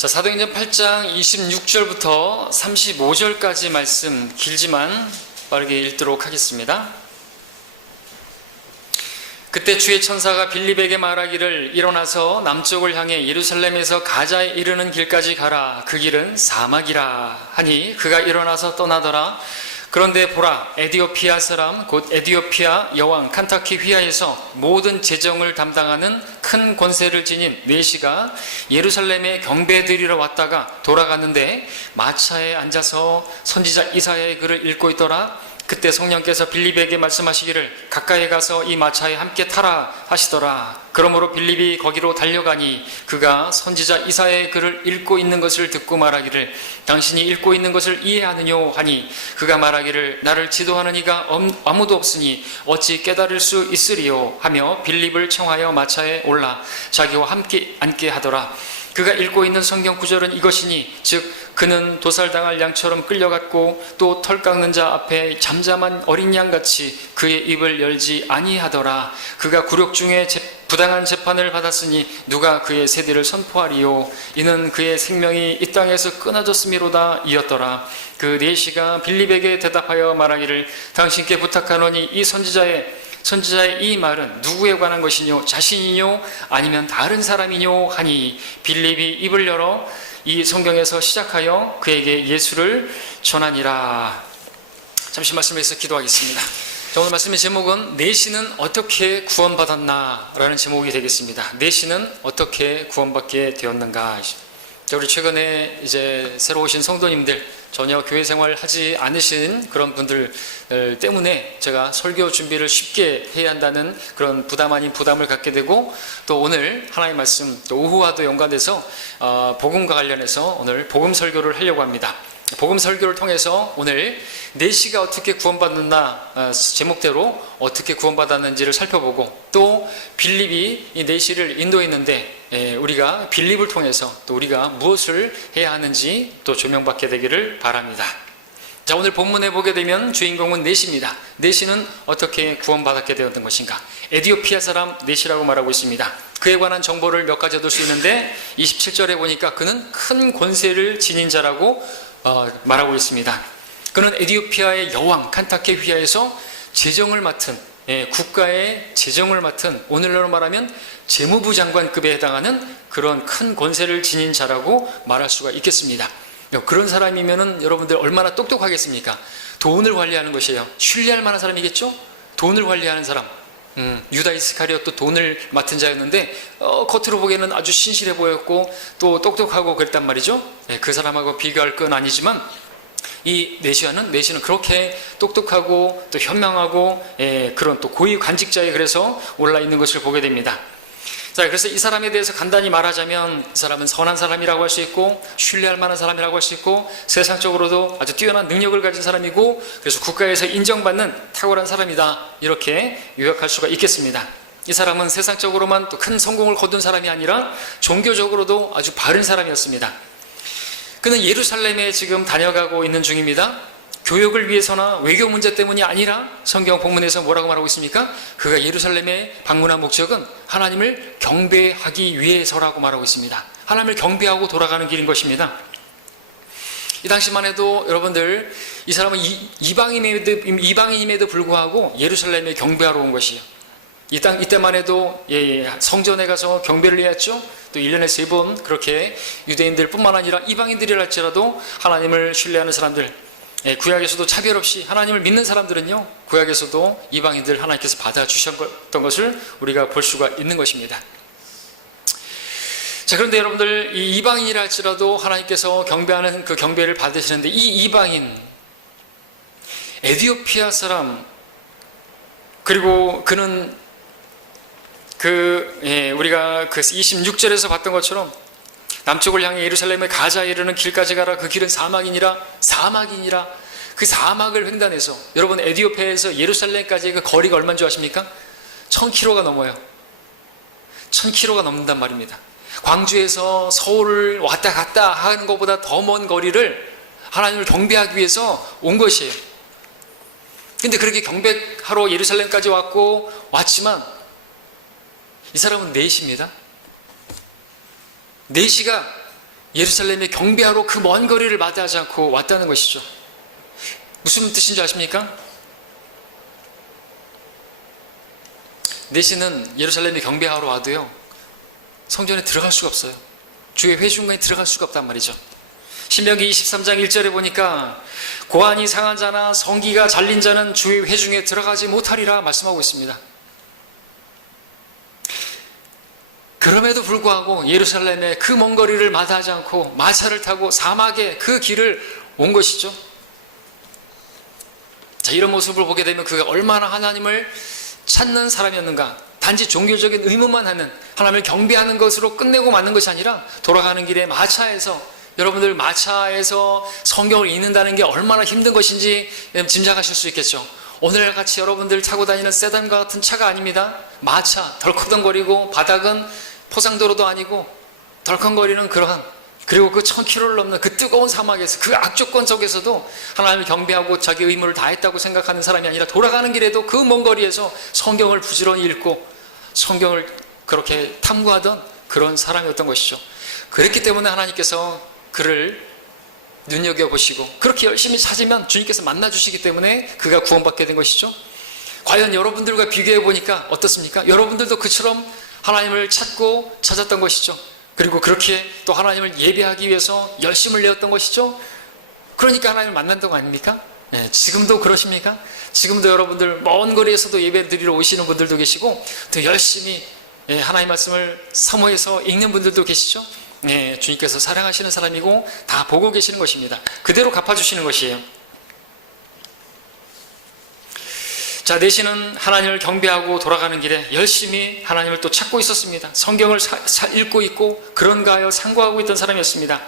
자, 사도행전 8장 26절부터 35절까지 말씀 길지만 빠르게 읽도록 하겠습니다. 그때 주의 천사가 빌립에게 말하기를 일어나서 남쪽을 향해 예루살렘에서 가자에 이르는 길까지 가라. 그 길은 사막이라 하니 그가 일어나서 떠나더라. 그런데 보라, 에디오피아 사람 곧 에디오피아 여왕 칸타키 휘하에서 모든 재정을 담당하는 큰 권세를 지닌 내시가 예루살렘에 경배드리러 왔다가 돌아갔는데 마차에 앉아서 선지자 이사야의 글을 읽고 있더라. 그때 성령께서 빌립에게 말씀하시기를 가까이 가서 이 마차에 함께 타라 하시더라. 그러므로 빌립이 거기로 달려가니 그가 선지자 이사야의 글을 읽고 있는 것을 듣고 말하기를 당신이 읽고 있는 것을 이해하느뇨 하니 그가 말하기를 나를 지도하는 이가 아무도 없으니 어찌 깨달을 수 있으리요 하며 빌립을 청하여 마차에 올라 자기와 함께 앉게 하더라. 그가 읽고 있는 성경 구절은 이것이니 즉 그는 도살당할 양처럼 끌려갔고 또 털 깎는 자 앞에 잠잠한 어린 양같이 그의 입을 열지 아니하더라. 그가 굴욕 중에 부당한 재판을 받았으니 누가 그의 세대를 선포하리요. 이는 그의 생명이 이 땅에서 끊어졌음이로다 이었더라. 그 내시가 빌립에게 대답하여 말하기를 당신께 부탁하노니 이 선지자의 이 말은 누구에 관한 것이뇨? 자신이뇨? 아니면 다른 사람이뇨? 하니 빌립이 입을 열어 이 성경에서 시작하여 그에게 예수를 전하니라. 잠시 말씀에서 기도하겠습니다. 자, 오늘 말씀의 제목은 내시는 어떻게 구원받았나? 라는 제목이 되겠습니다. 내시는 어떻게 구원받게 되었는가? 자, 우리 최근에 이제 새로 오신 성도님들, 전혀 교회 생활 하지 않으신 그런 분들 때문에 제가 설교 준비를 쉽게 해야 한다는 그런 부담 아닌 부담을 갖게 되고, 또 오늘 하나님의 말씀, 또 오후와도 연관돼서 복음과 관련해서 오늘 복음 설교를 하려고 합니다. 복음 설교를 통해서 오늘 내시가 어떻게 구원받는다 제목대로 어떻게 구원받았는지를 살펴보고, 또 빌립이 이 내시를 인도했는데 우리가 빌립을 통해서 또 우리가 무엇을 해야 하는지 또 조명받게 되기를 바랍니다. 자, 오늘 본문에 보게 되면 주인공은 내시입니다. 내시는 어떻게 구원받았게 되었던 것인가? 에디오피아 사람 내시라고 말하고 있습니다. 그에 관한 정보를 몇 가지 얻을 수 있는데 27절에 보니까 그는 큰 권세를 지닌 자라고 말하고 있습니다. 그는 에디오피아의 여왕 칸타케 휘하에서 재정을 맡은, 국가의 재정을 맡은, 오늘날로 말하면 재무부 장관급에 해당하는 그런 큰 권세를 지닌 자라고 말할 수가 있겠습니다. 그런 사람이면은 여러분들 얼마나 똑똑하겠습니까? 돈을 관리하는 것이에요. 신뢰할 만한 사람이겠죠? 돈을 관리하는 사람. 유다 이스카리ot도 돈을 맡은 자였는데 겉으로 보기에는 아주 신실해 보였고 또 똑똑하고 그랬단 말이죠. 그 사람하고 비교할 건 아니지만 이 내시는 그렇게 똑똑하고 또 현명하고 그런 또 고위 관직자에 그래서 올라 있는 것을 보게 됩니다. 자, 그래서 이 사람에 대해서 간단히 말하자면 이 사람은 선한 사람이라고 할 수 있고 신뢰할 만한 사람이라고 할 수 있고 세상적으로도 아주 뛰어난 능력을 가진 사람이고 그래서 국가에서 인정받는 탁월한 사람이다, 이렇게 요약할 수가 있겠습니다. 이 사람은 세상적으로만 또 큰 성공을 거둔 사람이 아니라 종교적으로도 아주 바른 사람이었습니다. 그는 예루살렘에 지금 다녀가고 있는 중입니다. 교역을 위해서나 외교 문제 때문이 아니라 성경 본문에서 뭐라고 말하고 있습니까? 그가 예루살렘에 방문한 목적은 하나님을 경배하기 위해서라고 말하고 있습니다. 하나님을 경배하고 돌아가는 길인 것입니다. 이 당시만 해도 여러분들, 이 사람은 이방인임에도 불구하고 예루살렘에 경배하러 온 것이에요. 이때만 해도 성전에 가서 경배를 해야죠. 또 1년에 3번 그렇게 유대인들 뿐만 아니라 이방인들이라 할지라도 하나님을 신뢰하는 사람들, 구약에서도 차별 없이 하나님을 믿는 사람들은요, 구약에서도 이방인들 하나님께서 받아주셨던 것을 우리가 볼 수가 있는 것입니다. 자, 그런데 여러분들, 이 이방인이라 할지라도 하나님께서 경배하는 그 경배를 받으시는데, 이 이방인 에디오피아 사람, 그리고 그는 우리가 그 26절에서 봤던 것처럼 남쪽을 향해 예루살렘의 가자에 이르는 길까지 가라. 그 길은 사막이니라. 그 사막을 횡단해서, 여러분 에디오피아에서 예루살렘까지의 그 거리가 얼마인 줄 아십니까? 1000km가 넘어요. 1000km가 넘는단 말입니다. 광주에서 서울을 왔다 갔다 하는 것보다 더 먼 거리를 하나님을 경배하기 위해서 온 것이에요. 근데 그렇게 경배하러 예루살렘까지 왔지만 이 사람은 내시입니다. 내시가 예루살렘에 경배하러 그 먼 거리를 마다하지 않고 왔다는 것이죠. 무슨 뜻인지 아십니까? 내시는 예루살렘에 경배하러 와도요, 성전에 들어갈 수가 없어요. 주의 회중간에 들어갈 수가 없단 말이죠. 신명기 23장 1절에 보니까 고안이 상한 자나 성기가 잘린 자는 주의 회중에 들어가지 못하리라 말씀하고 있습니다. 그럼에도 불구하고 예루살렘에 그 먼 거리를 마다하지 않고 마차를 타고 사막의 그 길을 온 것이죠. 자, 이런 모습을 보게 되면 그가 얼마나 하나님을 찾는 사람이었는가. 단지 종교적인 의무만 하는, 하나님을 경배하는 것으로 끝내고 마는 것이 아니라 돌아가는 길에 마차에서, 여러분들 마차에서 성경을 읽는다는 게 얼마나 힘든 것인지 짐작하실 수 있겠죠. 오늘날 같이 여러분들 타고 다니는 세단과 같은 차가 아닙니다. 마차, 덜커덩거리고 바닥은 포상도로도 아니고 덜컹거리는 그러한, 그리고 그 1000km를 넘는 그 뜨거운 사막에서, 그 악조건 속에서도 하나님을 경배하고 자기 의무를 다했다고 생각하는 사람이 아니라 돌아가는 길에도 그 먼 거리에서 성경을 부지런히 읽고 성경을 그렇게 탐구하던 그런 사람이었던 것이죠. 그랬기 때문에 하나님께서 그를 눈여겨보시고 그렇게 열심히 찾으면 주님께서 만나주시기 때문에 그가 구원받게 된 것이죠. 과연 여러분들과 비교해 보니까 어떻습니까? 여러분들도 그처럼 하나님을 찾고 찾았던 것이죠. 그리고 그렇게 또 하나님을 예배하기 위해서 열심을 내었던 것이죠. 그러니까 하나님을 만난 거 아닙니까? 네, 지금도 그러십니까? 지금도 여러분들 먼 거리에서도 예배 드리러 오시는 분들도 계시고 또 열심히 하나님 말씀을 사모해서 읽는 분들도 계시죠. 네, 주님께서 사랑하시는 사람이고 다 보고 계시는 것입니다. 그대로 갚아주시는 것이에요. 자, 내시는 하나님을 경배하고 돌아가는 길에 열심히 하나님을 또 찾고 있었습니다. 성경을 읽고 있고 그런가 하여 상고하고 있던 사람이었습니다.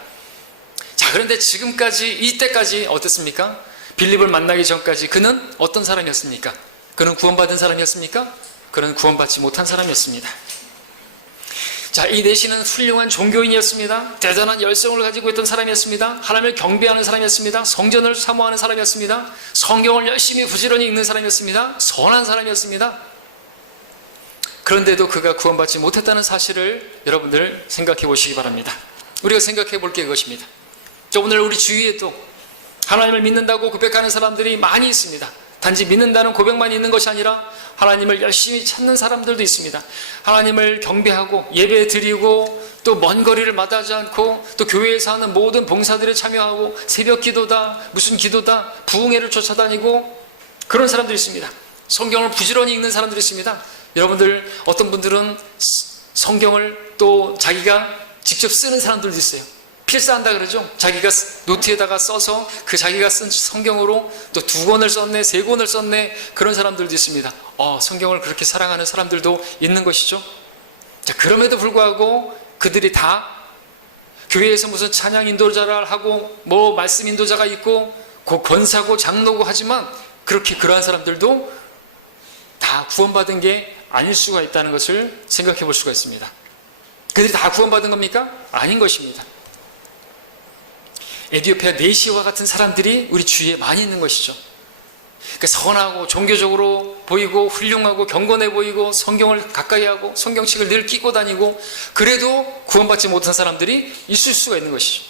자, 그런데 지금까지, 이때까지 어땠습니까? 빌립을 만나기 전까지 그는 어떤 사람이었습니까? 그는 구원받은 사람이었습니까? 그는 구원받지 못한 사람이었습니다. 자, 이 내시는 훌륭한 종교인이었습니다. 대단한 열성을 가지고 있던 사람이었습니다. 하나님을 경배하는 사람이었습니다. 성전을 사모하는 사람이었습니다. 성경을 열심히 부지런히 읽는 사람이었습니다. 선한 사람이었습니다. 그런데도 그가 구원받지 못했다는 사실을 여러분들 생각해 보시기 바랍니다. 우리가 생각해 볼 게 그것입니다. 자, 오늘 우리 주위에도 하나님을 믿는다고 고백하는 사람들이 많이 있습니다. 단지 믿는다는 고백만 있는 것이 아니라 하나님을 열심히 찾는 사람들도 있습니다. 하나님을 경배하고 예배 드리고 또 먼 거리를 마다하지 않고 또 교회에서 하는 모든 봉사들에 참여하고 새벽 기도다, 무슨 기도다, 부흥회를 쫓아다니고 그런 사람들이 있습니다. 성경을 부지런히 읽는 사람들이 있습니다. 여러분들 어떤 분들은 성경을 또 자기가 직접 쓰는 사람들도 있어요. 필사한다 그러죠. 자기가 노트에다가 써서 그 자기가 쓴 성경으로 또 2권을 썼네, 3권을 썼네, 그런 사람들도 있습니다. 성경을 그렇게 사랑하는 사람들도 있는 것이죠. 자, 그럼에도 불구하고 그들이 다 교회에서 무슨 찬양 인도자를 하고 뭐 말씀 인도자가 있고 권사고 장로고 하지만 그렇게 그러한 사람들도 다 구원받은 게 아닐 수가 있다는 것을 생각해 볼 수가 있습니다. 그들이 다 구원받은 겁니까? 아닌 것입니다. 에디오피아 내시와 같은 사람들이 우리 주위에 많이 있는 것이죠. 그러니까 선하고 종교적으로 보이고 훌륭하고 경건해 보이고 성경을 가까이 하고 성경책을 늘 끼고 다니고 그래도 구원받지 못한 사람들이 있을 수가 있는 것이죠.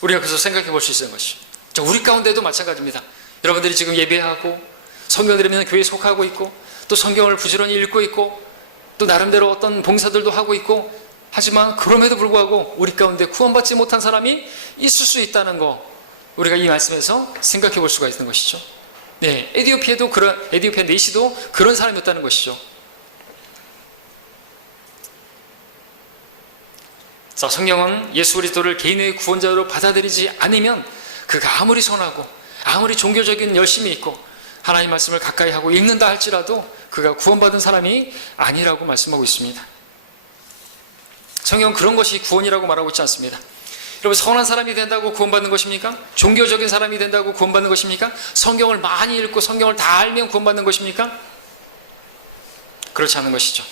우리가 그래서 생각해 볼 수 있는 것이죠. 자, 우리 가운데도 마찬가지입니다. 여러분들이 지금 예배하고 성경 들으면 교회에 속하고 있고 또 성경을 부지런히 읽고 있고 또 나름대로 어떤 봉사들도 하고 있고 하지만 그럼에도 불구하고 우리 가운데 구원받지 못한 사람이 있을 수 있다는 거 우리가 이 말씀에서 생각해 볼 수가 있는 것이죠. 네, 에디오피아 내시도 그런 사람이었다는 것이죠. 자, 성경은 예수 그리스도를 개인의 구원자로 받아들이지 않으면 그가 아무리 선하고 아무리 종교적인 열심이 있고 하나님 말씀을 가까이 하고 읽는다 할지라도 그가 구원받은 사람이 아니라고 말씀하고 있습니다. 성경은 그런 것이 구원이라고 말하고 있지 않습니다. 여러분, 선한 사람이 된다고 구원받는 것입니까? 종교적인 사람이 된다고 구원받는 것입니까? 성경을 많이 읽고 성경을 다 알면 구원받는 것입니까? 그렇지 않은 것이죠.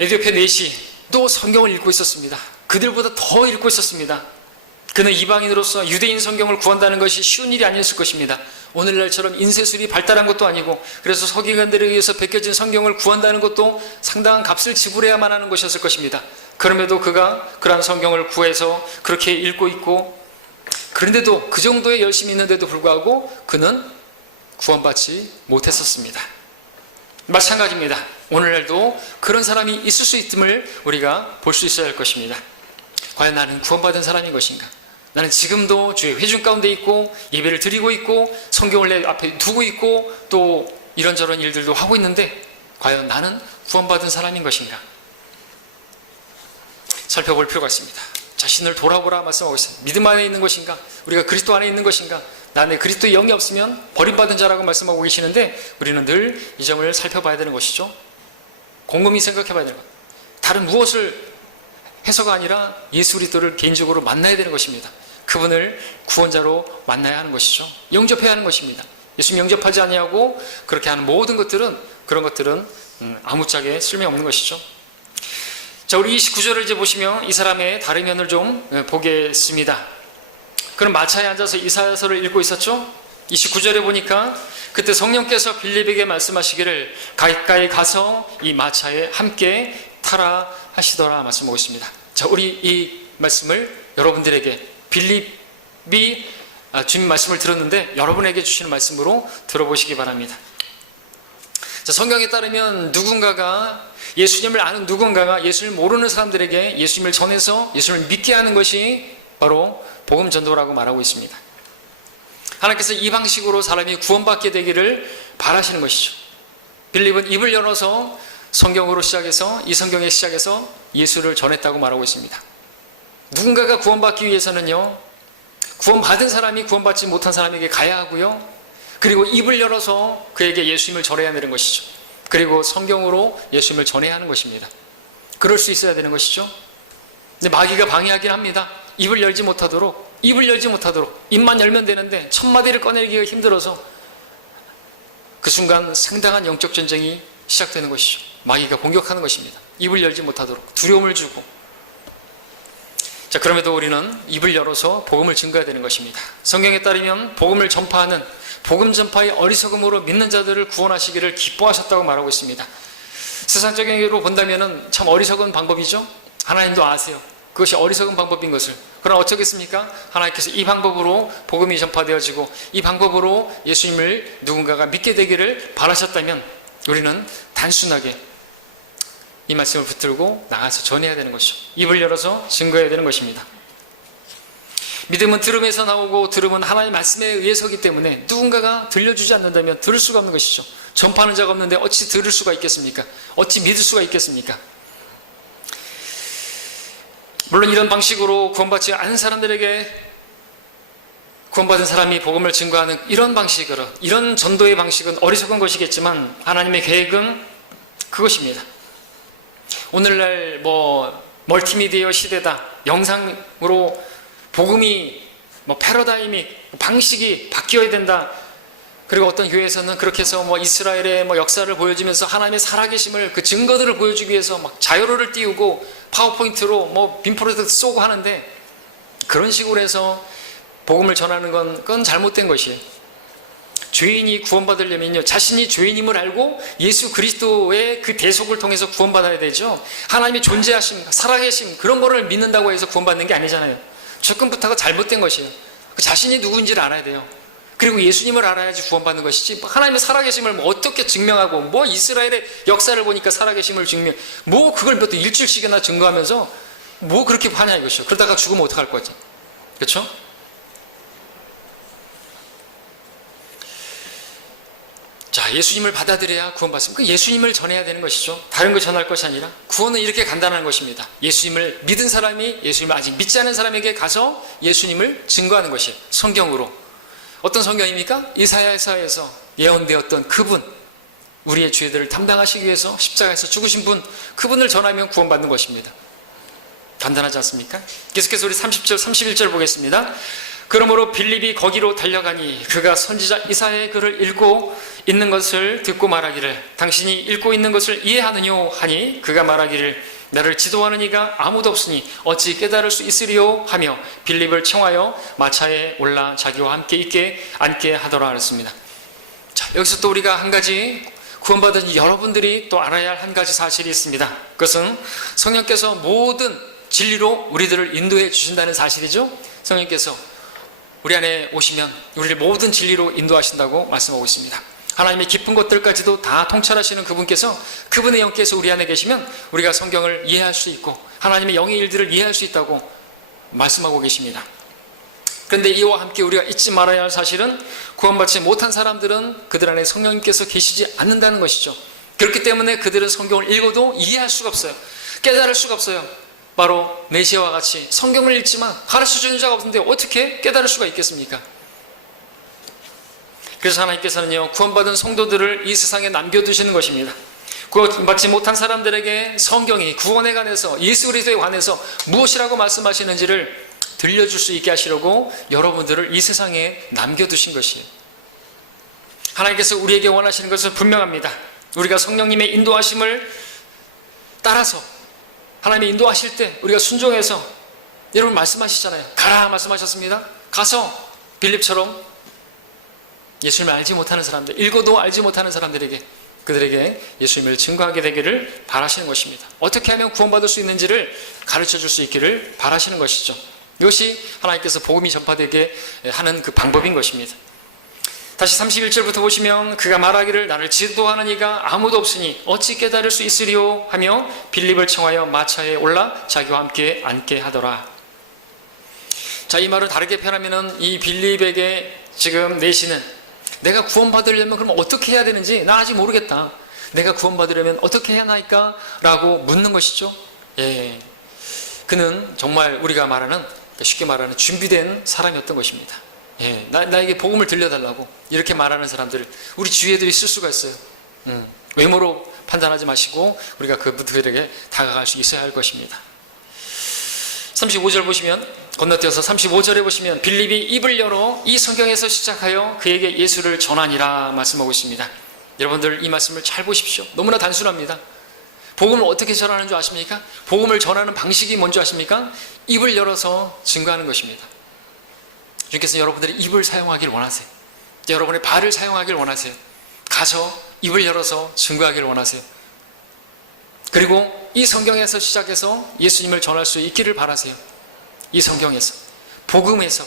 에디오피아 내시도 성경을 읽고 있었습니다. 그들보다 더 읽고 있었습니다. 그는 이방인으로서 유대인 성경을 구한다는 것이 쉬운 일이 아니었을 것입니다. 오늘날처럼 인쇄술이 발달한 것도 아니고, 그래서 서기관들에 의해서 베껴진 성경을 구한다는 것도 상당한 값을 지불해야만 하는 것이었을 것입니다. 그럼에도 그가 그러한 성경을 구해서 그렇게 읽고 있고, 그런데도 그 정도의 열심이 있는데도 불구하고 그는 구원받지 못했었습니다. 마찬가지입니다. 오늘날도 그런 사람이 있을 수 있음을 우리가 볼 수 있어야 할 것입니다. 과연 나는 구원받은 사람인 것인가? 나는 지금도 주의 회중 가운데 있고 예배를 드리고 있고 성경을 내 앞에 두고 있고 또 이런저런 일들도 하고 있는데 과연 나는 구원받은 사람인 것인가? 살펴볼 필요가 있습니다. 자신을 돌아보라 말씀하고 있습니다. 믿음 안에 있는 것인가? 우리가 그리스도 안에 있는 것인가? 나 안에 그리스도의 영이 없으면 버림받은 자라고 말씀하고 계시는데 우리는 늘 이 점을 살펴봐야 되는 것이죠. 곰곰이 생각해 봐야 되는 것. 다른 무엇을 해서가 아니라 예수 그리스도를 개인적으로 만나야 되는 것입니다. 그분을 구원자로 만나야 하는 것이죠. 영접해야 하는 것입니다. 예수 영접하지 아니하고 그렇게 하는 모든 것들은, 그런 것들은 아무짝에 쓸모없는 것이죠. 자, 우리 29절을 이제 보시면 이 사람의 다른 면을 좀 보겠습니다. 그럼 마차에 앉아서 이사야서를 읽고 있었죠? 29절에 보니까 그때 성령께서 빌립에게 말씀하시기를 가까이 가서 이 마차에 함께 타라 하시더라 말씀하고 있습니다. 자, 우리 이 말씀을 여러분들에게 빌립이 주님 말씀을 들었는데 여러분에게 주시는 말씀으로 들어보시기 바랍니다. 자, 성경에 따르면 누군가가, 예수님을 아는 누군가가 예수님을 모르는 사람들에게 예수님을 전해서 예수님을 믿게 하는 것이 바로 복음 전도라고 말하고 있습니다. 하나님께서 이 방식으로 사람이 구원받게 되기를 바라시는 것이죠. 빌립은 입을 열어서 성경으로 시작해서 이 성경에 시작해서 예수를 전했다고 말하고 있습니다. 누군가가 구원받기 위해서는요, 구원받은 사람이 구원받지 못한 사람에게 가야 하고요, 그리고 입을 열어서 그에게 예수님을 전해야 되는 것이죠. 그리고 성경으로 예수님을 전해야 하는 것입니다. 그럴 수 있어야 되는 것이죠. 근데 마귀가 방해하긴 합니다. 입을 열지 못하도록, 입만 열면 되는데 첫 마디를 꺼내기가 힘들어서 그 순간 상당한 영적 전쟁이 시작되는 것이죠. 마귀가 공격하는 것입니다. 입을 열지 못하도록 두려움을 주고. 자, 그럼에도 우리는 입을 열어서 복음을 증거해야 되는 것입니다. 성경에 따르면 복음을 전파하는, 복음 전파의 어리석음으로 믿는 자들을 구원하시기를 기뻐하셨다고 말하고 있습니다. 세상적인 얘기로 본다면 참 어리석은 방법이죠. 하나님도 아세요. 그것이 어리석은 방법인 것을. 그러나 어쩌겠습니까? 하나님께서 이 방법으로 복음이 전파되어지고 이 방법으로 예수님을 누군가가 믿게 되기를 바라셨다면 우리는 단순하게 이 말씀을 붙들고 나가서 전해야 되는 것이죠. 입을 열어서 증거해야 되는 것입니다. 믿음은 들음에서 나오고 들음은 하나님의 말씀에 의해서기 때문에 누군가가 들려주지 않는다면 들을 수가 없는 것이죠. 전파하는 자가 없는데 어찌 들을 수가 있겠습니까? 어찌 믿을 수가 있겠습니까? 물론 이런 방식으로 구원받지 않은 사람들에게 구원받은 사람이 복음을 증거하는 이런 방식으로, 이런 전도의 방식은 어리석은 것이겠지만 하나님의 계획은 그것입니다. 오늘날 멀티미디어 시대다, 영상으로 복음이 패러다임이, 방식이 바뀌어야 된다. 그리고 어떤 교회에서는 그렇게 해서 이스라엘의 역사를 보여주면서 하나님의 살아계심을, 그 증거들을 보여주기 위해서 자료를 띄우고 파워포인트로 빔 프로젝트 쏘고 하는데, 그런 식으로 해서 복음을 전하는 건 그건 잘못된 것이에요. 죄인이 구원받으려면요, 자신이 죄인임을 알고 예수 그리스도의 그 대속을 통해서 구원받아야 되죠. 하나님의 존재하심, 살아계심, 그런 거를 믿는다고 해서 구원받는 게 아니잖아요. 접근부터가 잘못된 것이에요. 그 자신이 누구인지를 알아야 돼요. 그리고 예수님을 알아야지 구원받는 것이지, 하나님의 살아계심을 어떻게 증명하고, 이스라엘의 역사를 보니까 살아계심을 그걸 몇 일주일씩이나 증거하면서 그렇게 하냐 이것이요. 그러다가 죽으면 어떡할 거지? 그렇죠? 자, 예수님을 받아들여야 구원받습니다. 예수님을 전해야 되는 것이죠. 다른 거 전할 것이 아니라 구원은 이렇게 간단한 것입니다. 예수님을 믿은 사람이 예수님을 아직 믿지 않은 사람에게 가서 예수님을 증거하는 것이에요. 성경으로. 어떤 성경입니까? 이사야서에서 예언되었던 그분, 우리의 죄들을 담당하시기 위해서 십자가에서 죽으신 분, 그분을 전하면 구원받는 것입니다. 간단하지 않습니까? 계속해서 우리 30절, 31절 보겠습니다. 그러므로 빌립이 거기로 달려가니 그가 선지자 이사야의 글을 읽고 있는 것을 듣고 말하기를 당신이 읽고 있는 것을 이해하느뇨 하니 그가 말하기를 나를 지도하는 이가 아무도 없으니 어찌 깨달을 수 있으리요 하며 빌립을 청하여 마차에 올라 자기와 함께 있게 앉게 하더라 그랬습니다. 자, 여기서 또 우리가 한 가지 구원받은 여러분들이 또 알아야 할 한 가지 사실이 있습니다. 그것은 성령께서 모든 진리로 우리들을 인도해 주신다는 사실이죠. 성령께서 우리 안에 오시면 우리를 모든 진리로 인도하신다고 말씀하고 있습니다. 하나님의 깊은 것들까지도 다 통찰하시는 그분께서, 그분의 영께서 우리 안에 계시면 우리가 성경을 이해할 수 있고 하나님의 영의 일들을 이해할 수 있다고 말씀하고 계십니다. 그런데 이와 함께 우리가 잊지 말아야 할 사실은 구원받지 못한 사람들은 그들 안에 성령님께서 계시지 않는다는 것이죠. 그렇기 때문에 그들은 성경을 읽어도 이해할 수가 없어요. 깨달을 수가 없어요. 바로 메시아와 같이 성경을 읽지만 가르쳐주는 자가 없는데 어떻게 깨달을 수가 있겠습니까? 그래서 하나님께서는요, 구원받은 성도들을 이 세상에 남겨두시는 것입니다. 구원받지 못한 사람들에게 성경이 구원에 관해서, 예수 그리스도에 관해서 무엇이라고 말씀하시는지를 들려줄 수 있게 하시려고 여러분들을 이 세상에 남겨두신 것이에요. 하나님께서 우리에게 원하시는 것은 분명합니다. 우리가 성령님의 인도하심을 따라서 하나님이 인도하실 때 우리가 순종해서, 여러분 말씀하시잖아요. 가라 말씀하셨습니다. 가서 빌립처럼 예수님을 알지 못하는 사람들, 읽어도 알지 못하는 사람들에게, 그들에게 예수님을 증거하게 되기를 바라시는 것입니다. 어떻게 하면 구원받을 수 있는지를 가르쳐 줄 수 있기를 바라시는 것이죠. 이것이 하나님께서 복음이 전파되게 하는 그 방법인 것입니다. 다시 31절부터 보시면 그가 말하기를 나를 지도하는 이가 아무도 없으니 어찌 깨달을 수 있으리요 하며 빌립을 청하여 마차에 올라 자기와 함께 앉게 하더라. 자, 이 말을 다르게 표현하면 이 빌립에게 지금 내시는, 내가 구원받으려면 그럼 어떻게 해야 되는지 나 아직 모르겠다. 내가 구원받으려면 어떻게 해야 하나이까? 라고 묻는 것이죠. 예, 그는 정말 우리가 말하는, 쉽게 말하는 준비된 사람이었던 것입니다. 예, 나에게 복음을 들려달라고 이렇게 말하는 사람들, 우리 주위에도 있을 수가 있어요. 외모로 판단하지 마시고 우리가 그분들에게 다가갈 수 있어야 할 것입니다. 35절 보시면, 건너뛰어서 35절에 보시면 빌립이 입을 열어 이 성경에서 시작하여 그에게 예수를 전하니라 말씀하고 있습니다. 여러분들 이 말씀을 잘 보십시오. 너무나 단순합니다. 복음을 어떻게 전하는 줄 아십니까? 복음을 전하는 방식이 뭔지 아십니까? 입을 열어서 증거하는 것입니다. 주님께서 여러분들의 입을 사용하길 원하세요. 여러분의 발을 사용하길 원하세요. 가서 입을 열어서 증거하길 원하세요. 그리고 이 성경에서 시작해서 예수님을 전할 수 있기를 바라세요. 이 성경에서, 복음에서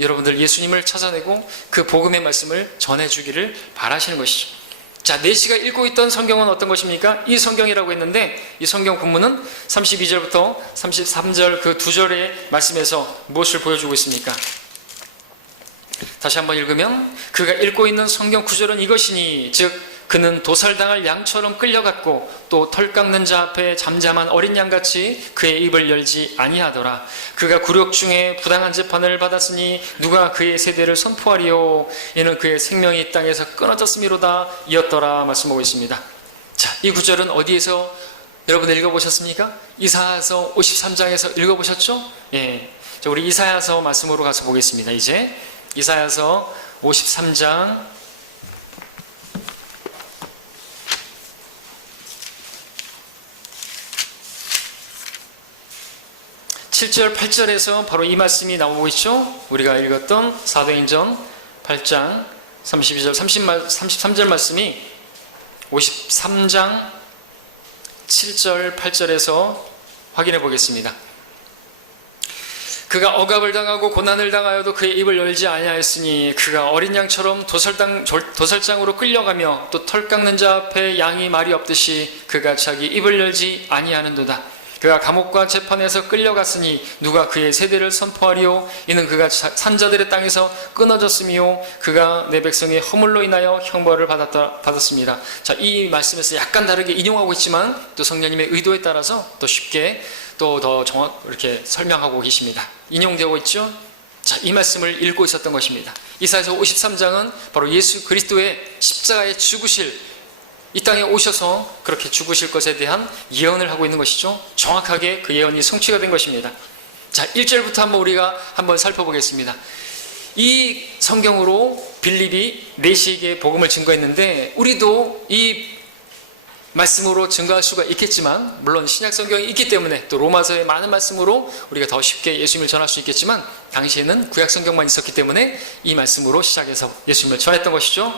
여러분들 예수님을 찾아내고 그 복음의 말씀을 전해주기를 바라시는 것이죠. 자, 내시가 읽고 있던 성경은 어떤 것입니까? 이 성경이라고 했는데 이 성경 본문은 32절부터 33절 그 두 절의 말씀에서 무엇을 보여주고 있습니까? 다시 한번 읽으면 그가 읽고 있는 성경 구절은 이것이니 즉 그는 도살당할 양처럼 끌려갔고 또 털 깎는 자 앞에 잠잠한 어린 양같이 그의 입을 열지 아니하더라. 그가 굴욕 중에 부당한 재판을 받았으니 누가 그의 세대를 선포하리요. 이는 그의 생명이 이 땅에서 끊어졌음이로다 이었더라 말씀하고 있습니다. 자, 이 구절은 어디에서 여러분 읽어보셨습니까? 이사야서 53장에서 읽어보셨죠? 예, 자, 우리 이사야서 말씀으로 가서 보겠습니다. 이제 이사야서 53장 7절, 8절에서 바로 이 말씀이 나오고 있죠. 우리가 읽었던 사도행전 8장 32절, 33절 말씀이 53장 7절, 8절에서 확인해 보겠습니다. 그가 억압을 당하고 고난을 당하여도 그의 입을 열지 아니하였으니 그가 어린 양처럼 도살장으로 끌려가며 또 털 깎는 자 앞에 양이 말이 없듯이 그가 자기 입을 열지 아니하는도다. 그가 감옥과 재판에서 끌려갔으니 누가 그의 세대를 선포하리요. 이는 그가 산자들의 땅에서 끊어졌으며 그가 내 백성의 허물로 인하여 형벌을 받았습니다. 자, 이 말씀에서 약간 다르게 인용하고 있지만 또 성령님의 의도에 따라서 또 쉽게 또 더 이렇게 설명하고 계십니다. 인용되고 있죠. 자, 이 말씀을 읽고 있었던 것입니다. 이사야서 53장은 바로 예수 그리스도의 십자가에 죽으실, 이 땅에 오셔서 그렇게 죽으실 것에 대한 예언을 하고 있는 것이죠. 정확하게 그 예언이 성취가 된 것입니다. 자, 1절부터 우리가 한번 살펴보겠습니다. 이 성경으로 빌립이 내시에게 복음을 증거했는데 우리도 이 말씀으로 증거할 수가 있겠지만, 물론 신약 성경이 있기 때문에 또 로마서의 많은 말씀으로 우리가 더 쉽게 예수님을 전할 수 있겠지만, 당시에는 구약 성경만 있었기 때문에 이 말씀으로 시작해서 예수님을 전했던 것이죠.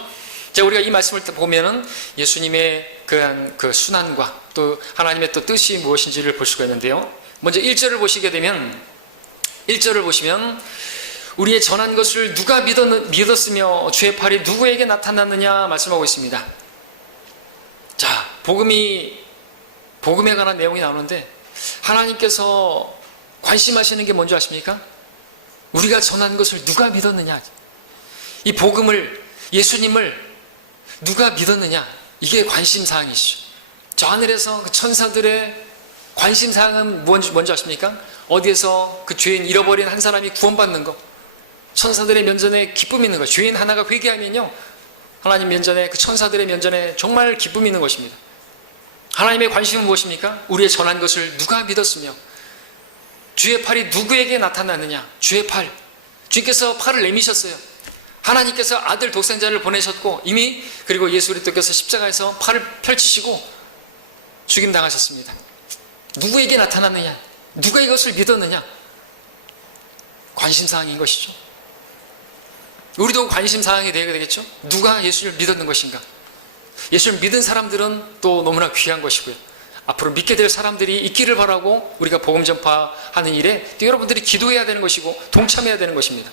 자, 우리가 이 말씀을 보면은 예수님의 그 순환과 또 하나님의 또 뜻이 무엇인지를 볼 수가 있는데요. 먼저 1절을 보시게 되면, 1절을 보시면 우리의 전한 것을 누가 믿었으며 주의 팔이 누구에게 나타났느냐 말씀하고 있습니다. 자, 복음에 관한 내용이 나오는데, 하나님께서 관심하시는 게 뭔지 아십니까? 우리가 전한 것을 누가 믿었느냐. 이 복음을, 예수님을 누가 믿었느냐, 이게 관심사항이시죠. 저 하늘에서 그 천사들의 관심사항은 뭔지 아십니까? 어디에서 그 죄인 잃어버린 한 사람이 구원받는 것, 천사들의 면전에 기쁨이 있는 것. 죄인 하나가 회개하면요, 하나님 면전에, 그 천사들의 면전에 정말 기쁨이 있는 것입니다. 하나님의 관심은 무엇입니까? 우리의 전한 것을 누가 믿었으며 주의 팔이 누구에게 나타났느냐. 주의 팔, 주님께서 팔을 내미셨어요. 하나님께서 아들 독생자를 보내셨고, 이미, 그리고 예수 그리스도께서 십자가에서 팔을 펼치시고 죽임당하셨습니다. 누구에게 나타났느냐, 누가 이것을 믿었느냐, 관심사항인 것이죠. 우리도 관심사항이 되어야 되겠죠. 누가 예수를 믿었는 것인가. 예수를 믿은 사람들은 또 너무나 귀한 것이고요, 앞으로 믿게 될 사람들이 있기를 바라고 우리가 복음 전파하는 일에 또 여러분들이 기도해야 되는 것이고 동참해야 되는 것입니다.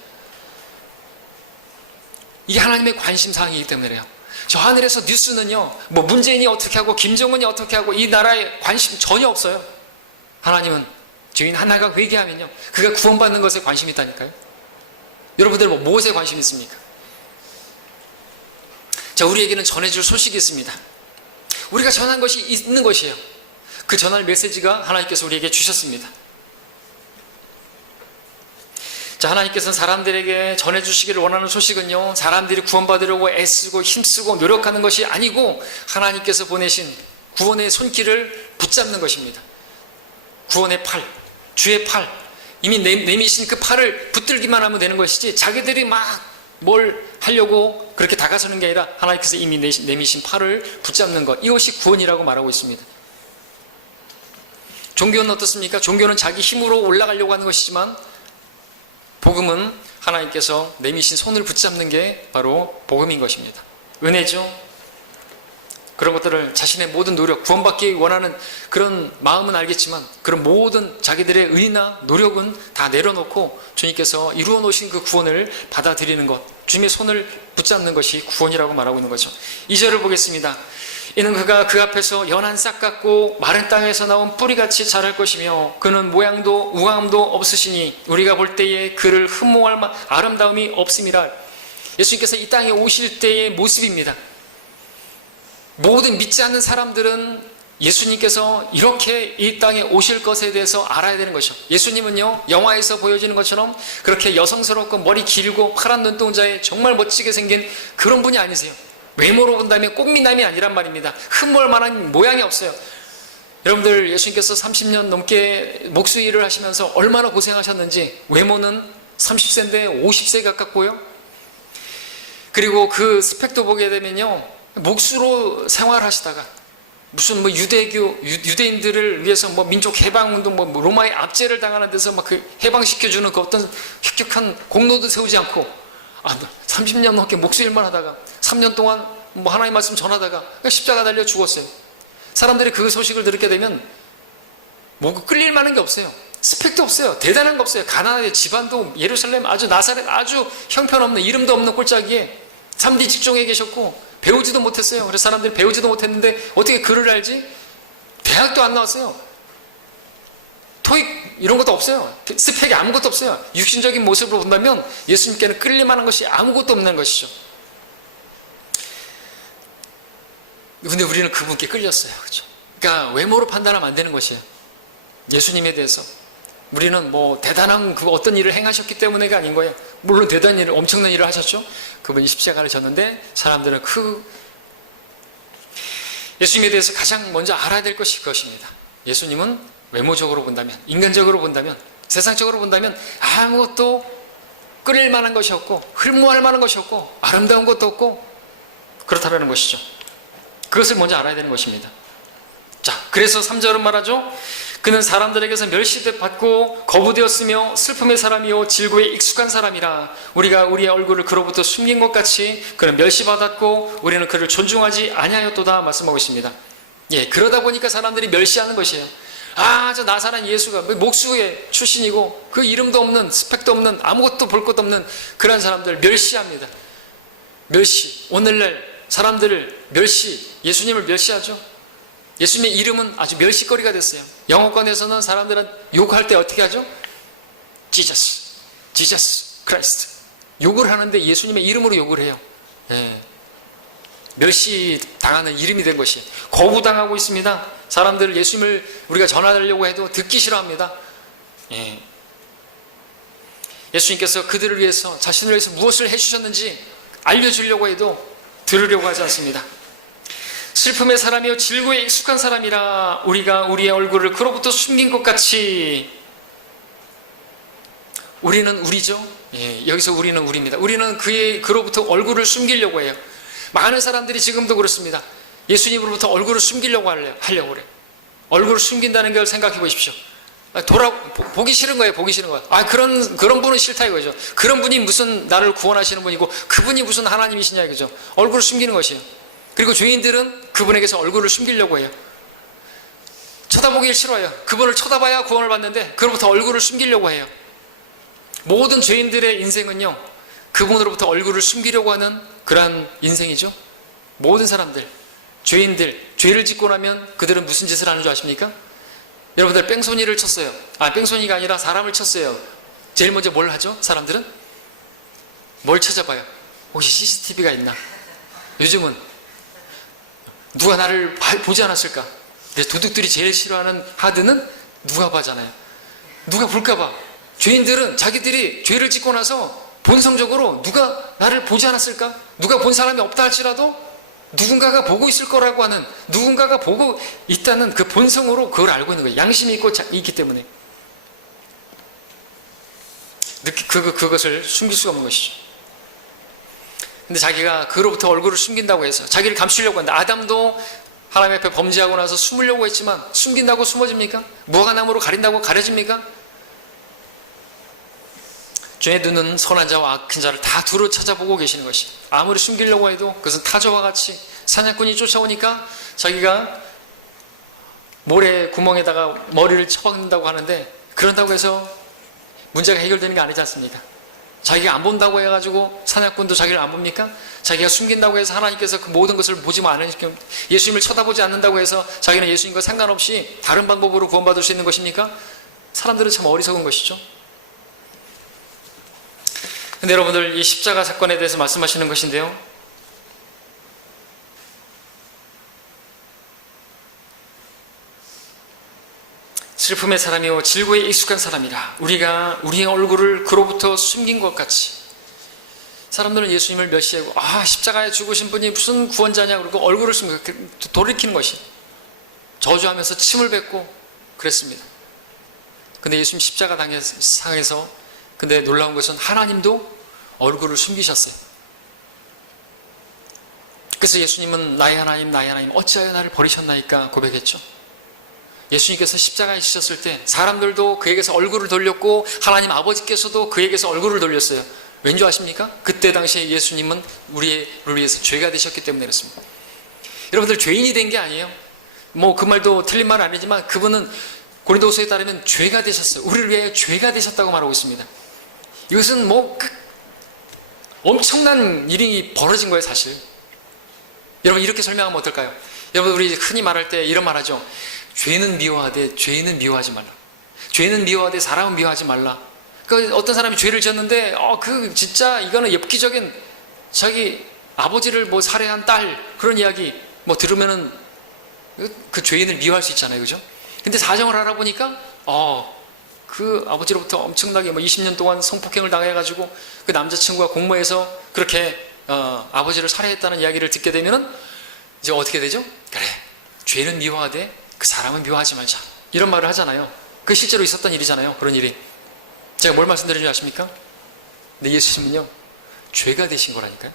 이게 하나님의 관심사항이기 때문에 그래요. 저 하늘에서 뉴스는요, 뭐 문재인이 어떻게 하고 김정은이 어떻게 하고 이 나라에 관심 전혀 없어요. 하나님은 죄인 하나가 회개하면요, 그가 구원받는 것에 관심이 있다니까요. 여러분들 뭐 무엇에 관심이 있습니까? 자, 우리에게는 전해줄 소식이 있습니다. 우리가 전한 것이 있는 것이에요. 그 전할 메시지가 하나님께서 우리에게 주셨습니다. 자, 하나님께서는 사람들에게 전해주시기를 원하는 소식은요, 사람들이 구원받으려고 애쓰고 힘쓰고 노력하는 것이 아니고 하나님께서 보내신 구원의 손길을 붙잡는 것입니다. 구원의 팔, 주의 팔, 이미 내미신 그 팔을 붙들기만 하면 되는 것이지, 자기들이 막 뭘 하려고 그렇게 다가서는 게 아니라 하나님께서 이미 내미신 팔을 붙잡는 것, 이것이 구원이라고 말하고 있습니다. 종교는 어떻습니까? 종교는 자기 힘으로 올라가려고 하는 것이지만, 복음은 하나님께서 내미신 손을 붙잡는 게 바로 복음인 것입니다. 은혜죠. 그런 것들을 자신의 모든 노력, 구원받기 원하는 그런 마음은 알겠지만, 그런 모든 자기들의 의나 노력은 다 내려놓고 주님께서 이루어 놓으신 그 구원을 받아들이는 것, 주님의 손을 붙잡는 것이 구원이라고 말하고 있는 거죠. 2절을 보겠습니다. 이는 그가 그 앞에서 연한 싹 같고 마른 땅에서 나온 뿌리같이 자랄 것이며, 그는 모양도 우아함도 없으시니 우리가 볼 때에 그를 흠모할 아름다움이 없음이라. 예수님께서 이 땅에 오실 때의 모습입니다. 모든 믿지 않는 사람들은 예수님께서 이렇게 이 땅에 오실 것에 대해서 알아야 되는 것이죠. 예수님은요, 영화에서 보여지는 것처럼 그렇게 여성스럽고 머리 길고 파란 눈동자에 정말 멋지게 생긴 그런 분이 아니세요. 외모로 본다면 꽃미남이 아니란 말입니다. 흠모할 만한 모양이 없어요. 여러분들, 예수님께서 30년 넘게 목수 일을 하시면서 얼마나 고생하셨는지, 외모는 30세인데 50세 가깝고요, 그리고 그 스펙도 보게 되면요, 목수로 생활하시다가 무슨 뭐 유대인들을 위해서 뭐 민족 해방운동, 뭐 로마의 압제를 당하는 데서 막 그 해방시켜주는 그 어떤 혁혁한 공로도 세우지 않고 30년 넘게 목수 일만 하다가 3년 동안 뭐 하나님 말씀 전하다가 십자가 달려 죽었어요. 사람들이 그 소식을 듣게 되면 뭐 끌릴 만한 게 없어요. 스펙도 없어요. 대단한 거 없어요. 가나안의 집안도 예루살렘 아주 나사렛 아주 형편없는, 이름도 없는 꼴짜기에 3D 직종에 계셨고 배우지도 못했어요. 그래서 사람들이 배우지도 못했는데 어떻게 글을 알지? 대학도 안 나왔어요. 토익 이런 것도 없어요. 스펙이 아무것도 없어요. 육신적인 모습으로 본다면 예수님께는 끌릴만한 것이 아무것도 없는 것이죠. 근데 우리는 그분께 끌렸어요. 그렇죠? 그러니까 외모로 판단하면 안 되는 것이에요. 예수님에 대해서 우리는 뭐 대단한 그 어떤 일을 행하셨기 때문에가 아닌 거예요. 물론 대단한 일을, 엄청난 일을 하셨죠. 그분이 십자가를 졌는데 사람들은 예수님에 대해서 가장 먼저 알아야 될 것이 그것입니다. 예수님은 외모적으로 본다면, 인간적으로 본다면, 세상적으로 본다면 아무것도 끌릴 만한 것이 없고 흠모할 만한 것이 없고 아름다운 것도 없고 그렇다라는 것이죠. 그것을 먼저 알아야 되는 것입니다. 그래서 3절은 말하죠. 그는 사람들에게서 멸시받고 거부되었으며 슬픔의 사람이요 질고에 익숙한 사람이라. 우리가 우리의 얼굴을 그로부터 숨긴 것 같이 그는 멸시받았고 우리는 그를 존중하지 아니하였도다 말씀하고 있습니다. 예, 그러다 보니까 사람들이 멸시하는 것이에요. 아, 저 나사렛 예수가 목수의 출신이고 그 이름도 없는, 스펙도 없는, 아무것도 볼 것도 없는 그런 사람들 멸시합니다. 멸시. 오늘날 사람들을 예수님을 멸시하죠. 예수님의 이름은 아주 멸시거리가 됐어요. 영어권에서는 사람들은 욕할 때 어떻게 하죠? 지저스 크라이스트. 욕을 하는데 예수님의 이름으로 욕을 해요. 예. 멸시당하는 이름이 된 것이 거부당하고 있습니다. 사람들 예수님을 우리가 전하려고 해도 듣기 싫어합니다. 예. 예수님께서 그들을 위해서, 자신을 위해서 무엇을 해주셨는지 알려주려고 해도 들으려고 하지 않습니다. 슬픔의 사람이요 질고에 익숙한 사람이라. 우리가 우리의 얼굴을 그로부터 숨긴 것 같이. 우리는 우리죠. 예, 여기서 우리는 우리입니다. 우리는 그로부터 얼굴을 숨기려고 해요. 많은 사람들이 지금도 그렇습니다. 예수님으로부터 얼굴을 숨기려고 하려고 그래요. 얼굴을 숨긴다는 걸 생각해 보십시오. 보기 싫은 거예요. 보기 싫은 거예요. 아, 그런 분은 싫다 이거죠. 그런 분이 무슨 나를 구원하시는 분이고 그분이 무슨 하나님이시냐 이거죠. 얼굴을 숨기는 것이에요. 그리고 죄인들은 그분에게서 얼굴을 숨기려고 해요. 쳐다보기 싫어요. 그분을 쳐다봐야 구원을 받는데 그로부터 얼굴을 숨기려고 해요. 모든 죄인들의 인생은요, 그분으로부터 얼굴을 숨기려고 하는 그러한 인생이죠. 모든 사람들, 죄인들, 죄를 짓고 나면 그들은 무슨 짓을 하는 줄 아십니까? 여러분들 뺑소니를 쳤어요. 아, 뺑소니가 아니라 사람을 쳤어요. 제일 먼저 뭘 하죠? 사람들은? 뭘 찾아봐요? 혹시 CCTV가 있나? 요즘은 누가 나를 보지 않았을까? 그래서 도둑들이 제일 싫어하는 하드는 누가 봐잖아요. 누가 볼까봐. 죄인들은 자기들이 죄를 짓고 나서 본성적으로 누가 나를 보지 않았을까? 누가 본 사람이 없다 할지라도 누군가가 보고 있을 거라고 하는, 누군가가 보고 있다는 그 본성으로 그걸 알고 있는 거예요. 양심이 있기 때문에. 그것을 숨길 수가 없는 것이죠. 근데 자기가 그로부터 얼굴을 숨긴다고 해서 자기를 감추려고 한다. 아담도 하나님 앞에 범죄하고 나서 숨으려고 했지만 숨긴다고 숨어집니까? 무화과나무로 가린다고 가려집니까? 죄의 눈은 선한 자와 악한 자를 다 두루 찾아보고 계시는 것이, 아무리 숨기려고 해도 그것은 타조와 같이 사냥꾼이 쫓아오니까 자기가 모래 구멍에다가 머리를 쳐박는다고 하는데, 그런다고 해서 문제가 해결되는 게 아니지 않습니까? 자기가 안 본다고 해가지고 사냥꾼도 자기를 안 봅니까? 자기가 숨긴다고 해서 하나님께서 그 모든 것을 보지 않으니까, 예수님을 쳐다보지 않는다고 해서 자기는 예수님과 상관없이 다른 방법으로 구원받을 수 있는 것입니까? 사람들은 참 어리석은 것이죠. 근데 여러분들, 이 십자가 사건에 대해서 말씀하시는 것인데요, 슬픔의 사람이요 질고에 익숙한 사람이라. 우리가 우리의 얼굴을 그로부터 숨긴 것 같이. 사람들은 예수님을 멸시하고, 아, 십자가에 죽으신 분이 무슨 구원자냐, 그러고 얼굴을 숨기고 돌이키는 것이, 저주하면서 침을 뱉고 그랬습니다. 근데 예수님 십자가 상에서 근데 놀라운 것은 하나님도 얼굴을 숨기셨어요. 그래서 예수님은 나의 하나님 나의 하나님 어찌하여 나를 버리셨나이까 고백했죠. 예수님께서 십자가에 지셨을 때 사람들도 그에게서 얼굴을 돌렸고 하나님 아버지께서도 그에게서 얼굴을 돌렸어요. 왠지 아십니까? 그때 당시에 예수님은 우리를 위해서 죄가 되셨기 때문에 그렇습니다. 여러분들, 죄인이 된 게 아니에요. 뭐 그 말도 틀린 말은 아니지만 그분은 고린도후서에 따르면 죄가 되셨어요. 우리를 위해 죄가 되셨다고 말하고 있습니다. 이것은 뭐 엄청난 일이 벌어진 거예요, 사실. 여러분, 이렇게 설명하면 어떨까요? 여러분, 우리 흔히 말할 때 이런 말 하죠. 죄는 미워하되 죄인은 미워하지 말라. 죄는 미워하되 사람은 미워하지 말라. 그러니까 어떤 사람이 죄를 지었는데 진짜 이거는 엽기적인, 자기 아버지를 뭐 살해한 딸, 그런 이야기 뭐 들으면은 그 죄인을 미워할 수 있잖아요, 그죠? 근데 사정을 알아보니까 그 아버지로부터 엄청나게 20년 동안 성폭행을 당해가지고 그 남자친구가 공모해서 그렇게 아버지를 살해했다는 이야기를 듣게 되면은 이제 어떻게 되죠? 그래, 죄는 미워하되 그 사람은 미워하지 말자, 이런 말을 하잖아요. 그 실제로 있었던 일이잖아요, 그런 일이. 제가 뭘 말씀드리는지 아십니까? 근데 예수님은요, 죄가 되신 거라니까요.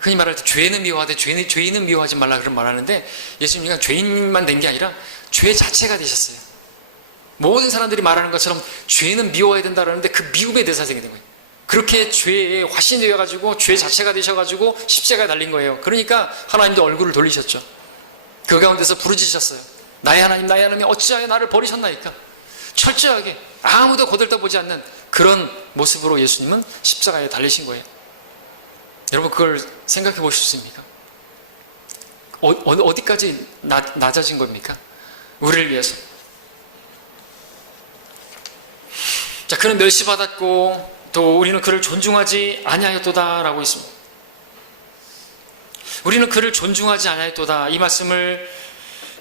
흔히 말할 때 죄는 미워하되 죄인은 미워하지 말라 그런 말하는데 예수님은 죄인만 된 게 아니라 죄 자체가 되셨어요. 모든 사람들이 말하는 것처럼 죄는 미워해야 된다 그러는데 그 미움의 대상이 된 거예요. 그렇게 죄의 화신이 되어가지고 죄 자체가 되셔가지고 십자가에 달린 거예요. 그러니까 하나님도 얼굴을 돌리셨죠. 그 가운데서 부르짖으셨어요. 나의 하나님 어찌하여 나를 버리셨나이까. 철저하게 아무도 거들떠보지 않는 그런 모습으로 예수님은 십자가에 달리신 거예요. 여러분 그걸 생각해 보실 수 있습니까? 어디까지 낮아진 겁니까? 우리를 위해서. 자, 그는 멸시받았고 또 우리는 그를 존중하지 아니하였도다 라고 있습니다. 우리는 그를 존중하지 아니하였도다. 이 말씀을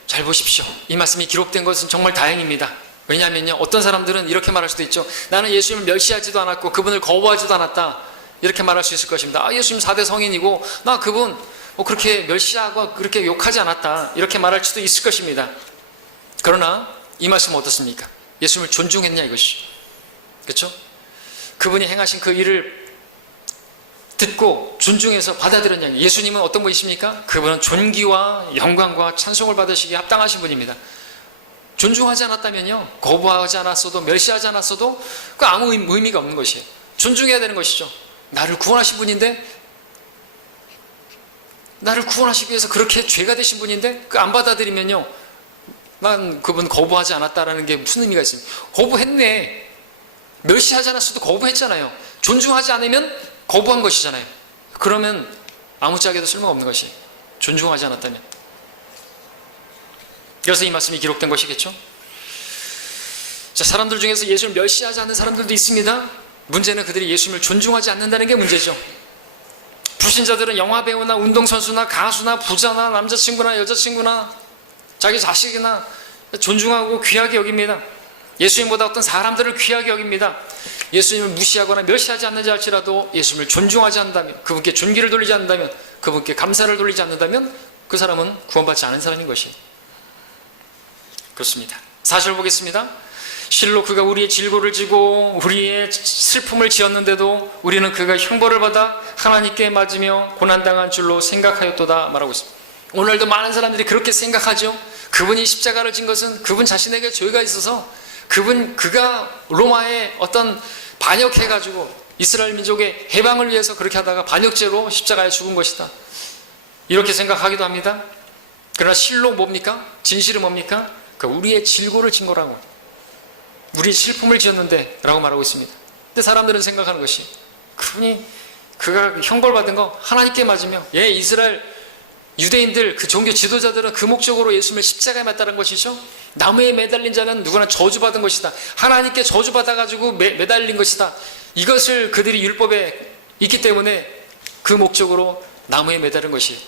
잘 보십시오. 이 말씀이 기록된 것은 정말 다행입니다. 왜냐하면요, 어떤 사람들은 이렇게 말할 수도 있죠. 나는 예수님을 멸시하지도 않았고 그분을 거부하지도 않았다. 이렇게 말할 수 있을 것입니다. 예수님 4대 성인이고 나 그분 그렇게 멸시하고 그렇게 욕하지 않았다. 이렇게 말할 수도 있을 것입니다. 그러나 이 말씀은 어떻습니까? 예수님을 존중했냐 이것이. 그렇죠? 그분이 행하신 그 일을 듣고 존중해서 받아들였냐. 예수님은 어떤 분이십니까? 그분은 존귀와 영광과 찬송을 받으시기에 합당하신 분입니다. 존중하지 않았다면요, 거부하지 않았어도 멸시하지 않았어도 그 아무 의미가 없는 것이에요. 존중해야 되는 것이죠. 나를 구원하신 분인데, 나를 구원하시기 위해서 그렇게 죄가 되신 분인데 그 안 받아들이면요, 난 그분 거부하지 않았다라는 게 무슨 의미가 있습니까? 거부했네. 멸시하지 않았어도 거부했잖아요. 존중하지 않으면 거부한 것이잖아요. 그러면 아무짝에도 쓸모가 없는 것이에요. 존중하지 않았다면. 그래서 이 말씀이 기록된 것이겠죠. 자, 사람들 중에서 예수를 멸시하지 않는 사람들도 있습니다. 문제는 그들이 예수님을 존중하지 않는다는 게 문제죠. 불신자들은 영화배우나 운동선수나 가수나 부자나 남자친구나 여자친구나 자기 자식이나 존중하고 귀하게 여깁니다. 예수님보다 어떤 사람들을 귀하게 여깁니다. 예수님을 무시하거나 멸시하지 않는지 할지라도 예수님을 존중하지 않는다면, 그분께 존귀를 돌리지 않는다면, 그분께 감사를 돌리지 않는다면 그 사람은 구원받지 않은 사람인 것이에요. 그렇습니다. 4절 보겠습니다. 실로 그가 우리의 질고를 지고 우리의 슬픔을 지었는데도 우리는 그가 형벌을 받아 하나님께 맞으며 고난당한 줄로 생각하였도다 말하고 있습니다. 오늘도 많은 사람들이 그렇게 생각하죠. 그분이 십자가를 진 것은 그분 자신에게 죄가 있어서 그가 로마에 어떤 반역해가지고 이스라엘 민족의 해방을 위해서 그렇게 하다가 반역죄로 십자가에 죽은 것이다. 이렇게 생각하기도 합니다. 그러나 실로 뭡니까? 진실은 뭡니까? 우리의 질고를 진 거라고. 우리의 슬픔을 지었는데 라고 말하고 있습니다. 근데 사람들은 생각하는 것이 그가 형벌받은 거 하나님께 맞으며 이스라엘 유대인들 그 종교 지도자들은 그 목적으로 예수님을 십자가에 맞다는 것이죠. 나무에 매달린 자는 누구나 저주받은 것이다. 하나님께 저주받아가지고 매달린 것이다. 이것을 그들이 율법에 있기 때문에 그 목적으로 나무에 매달은 것이.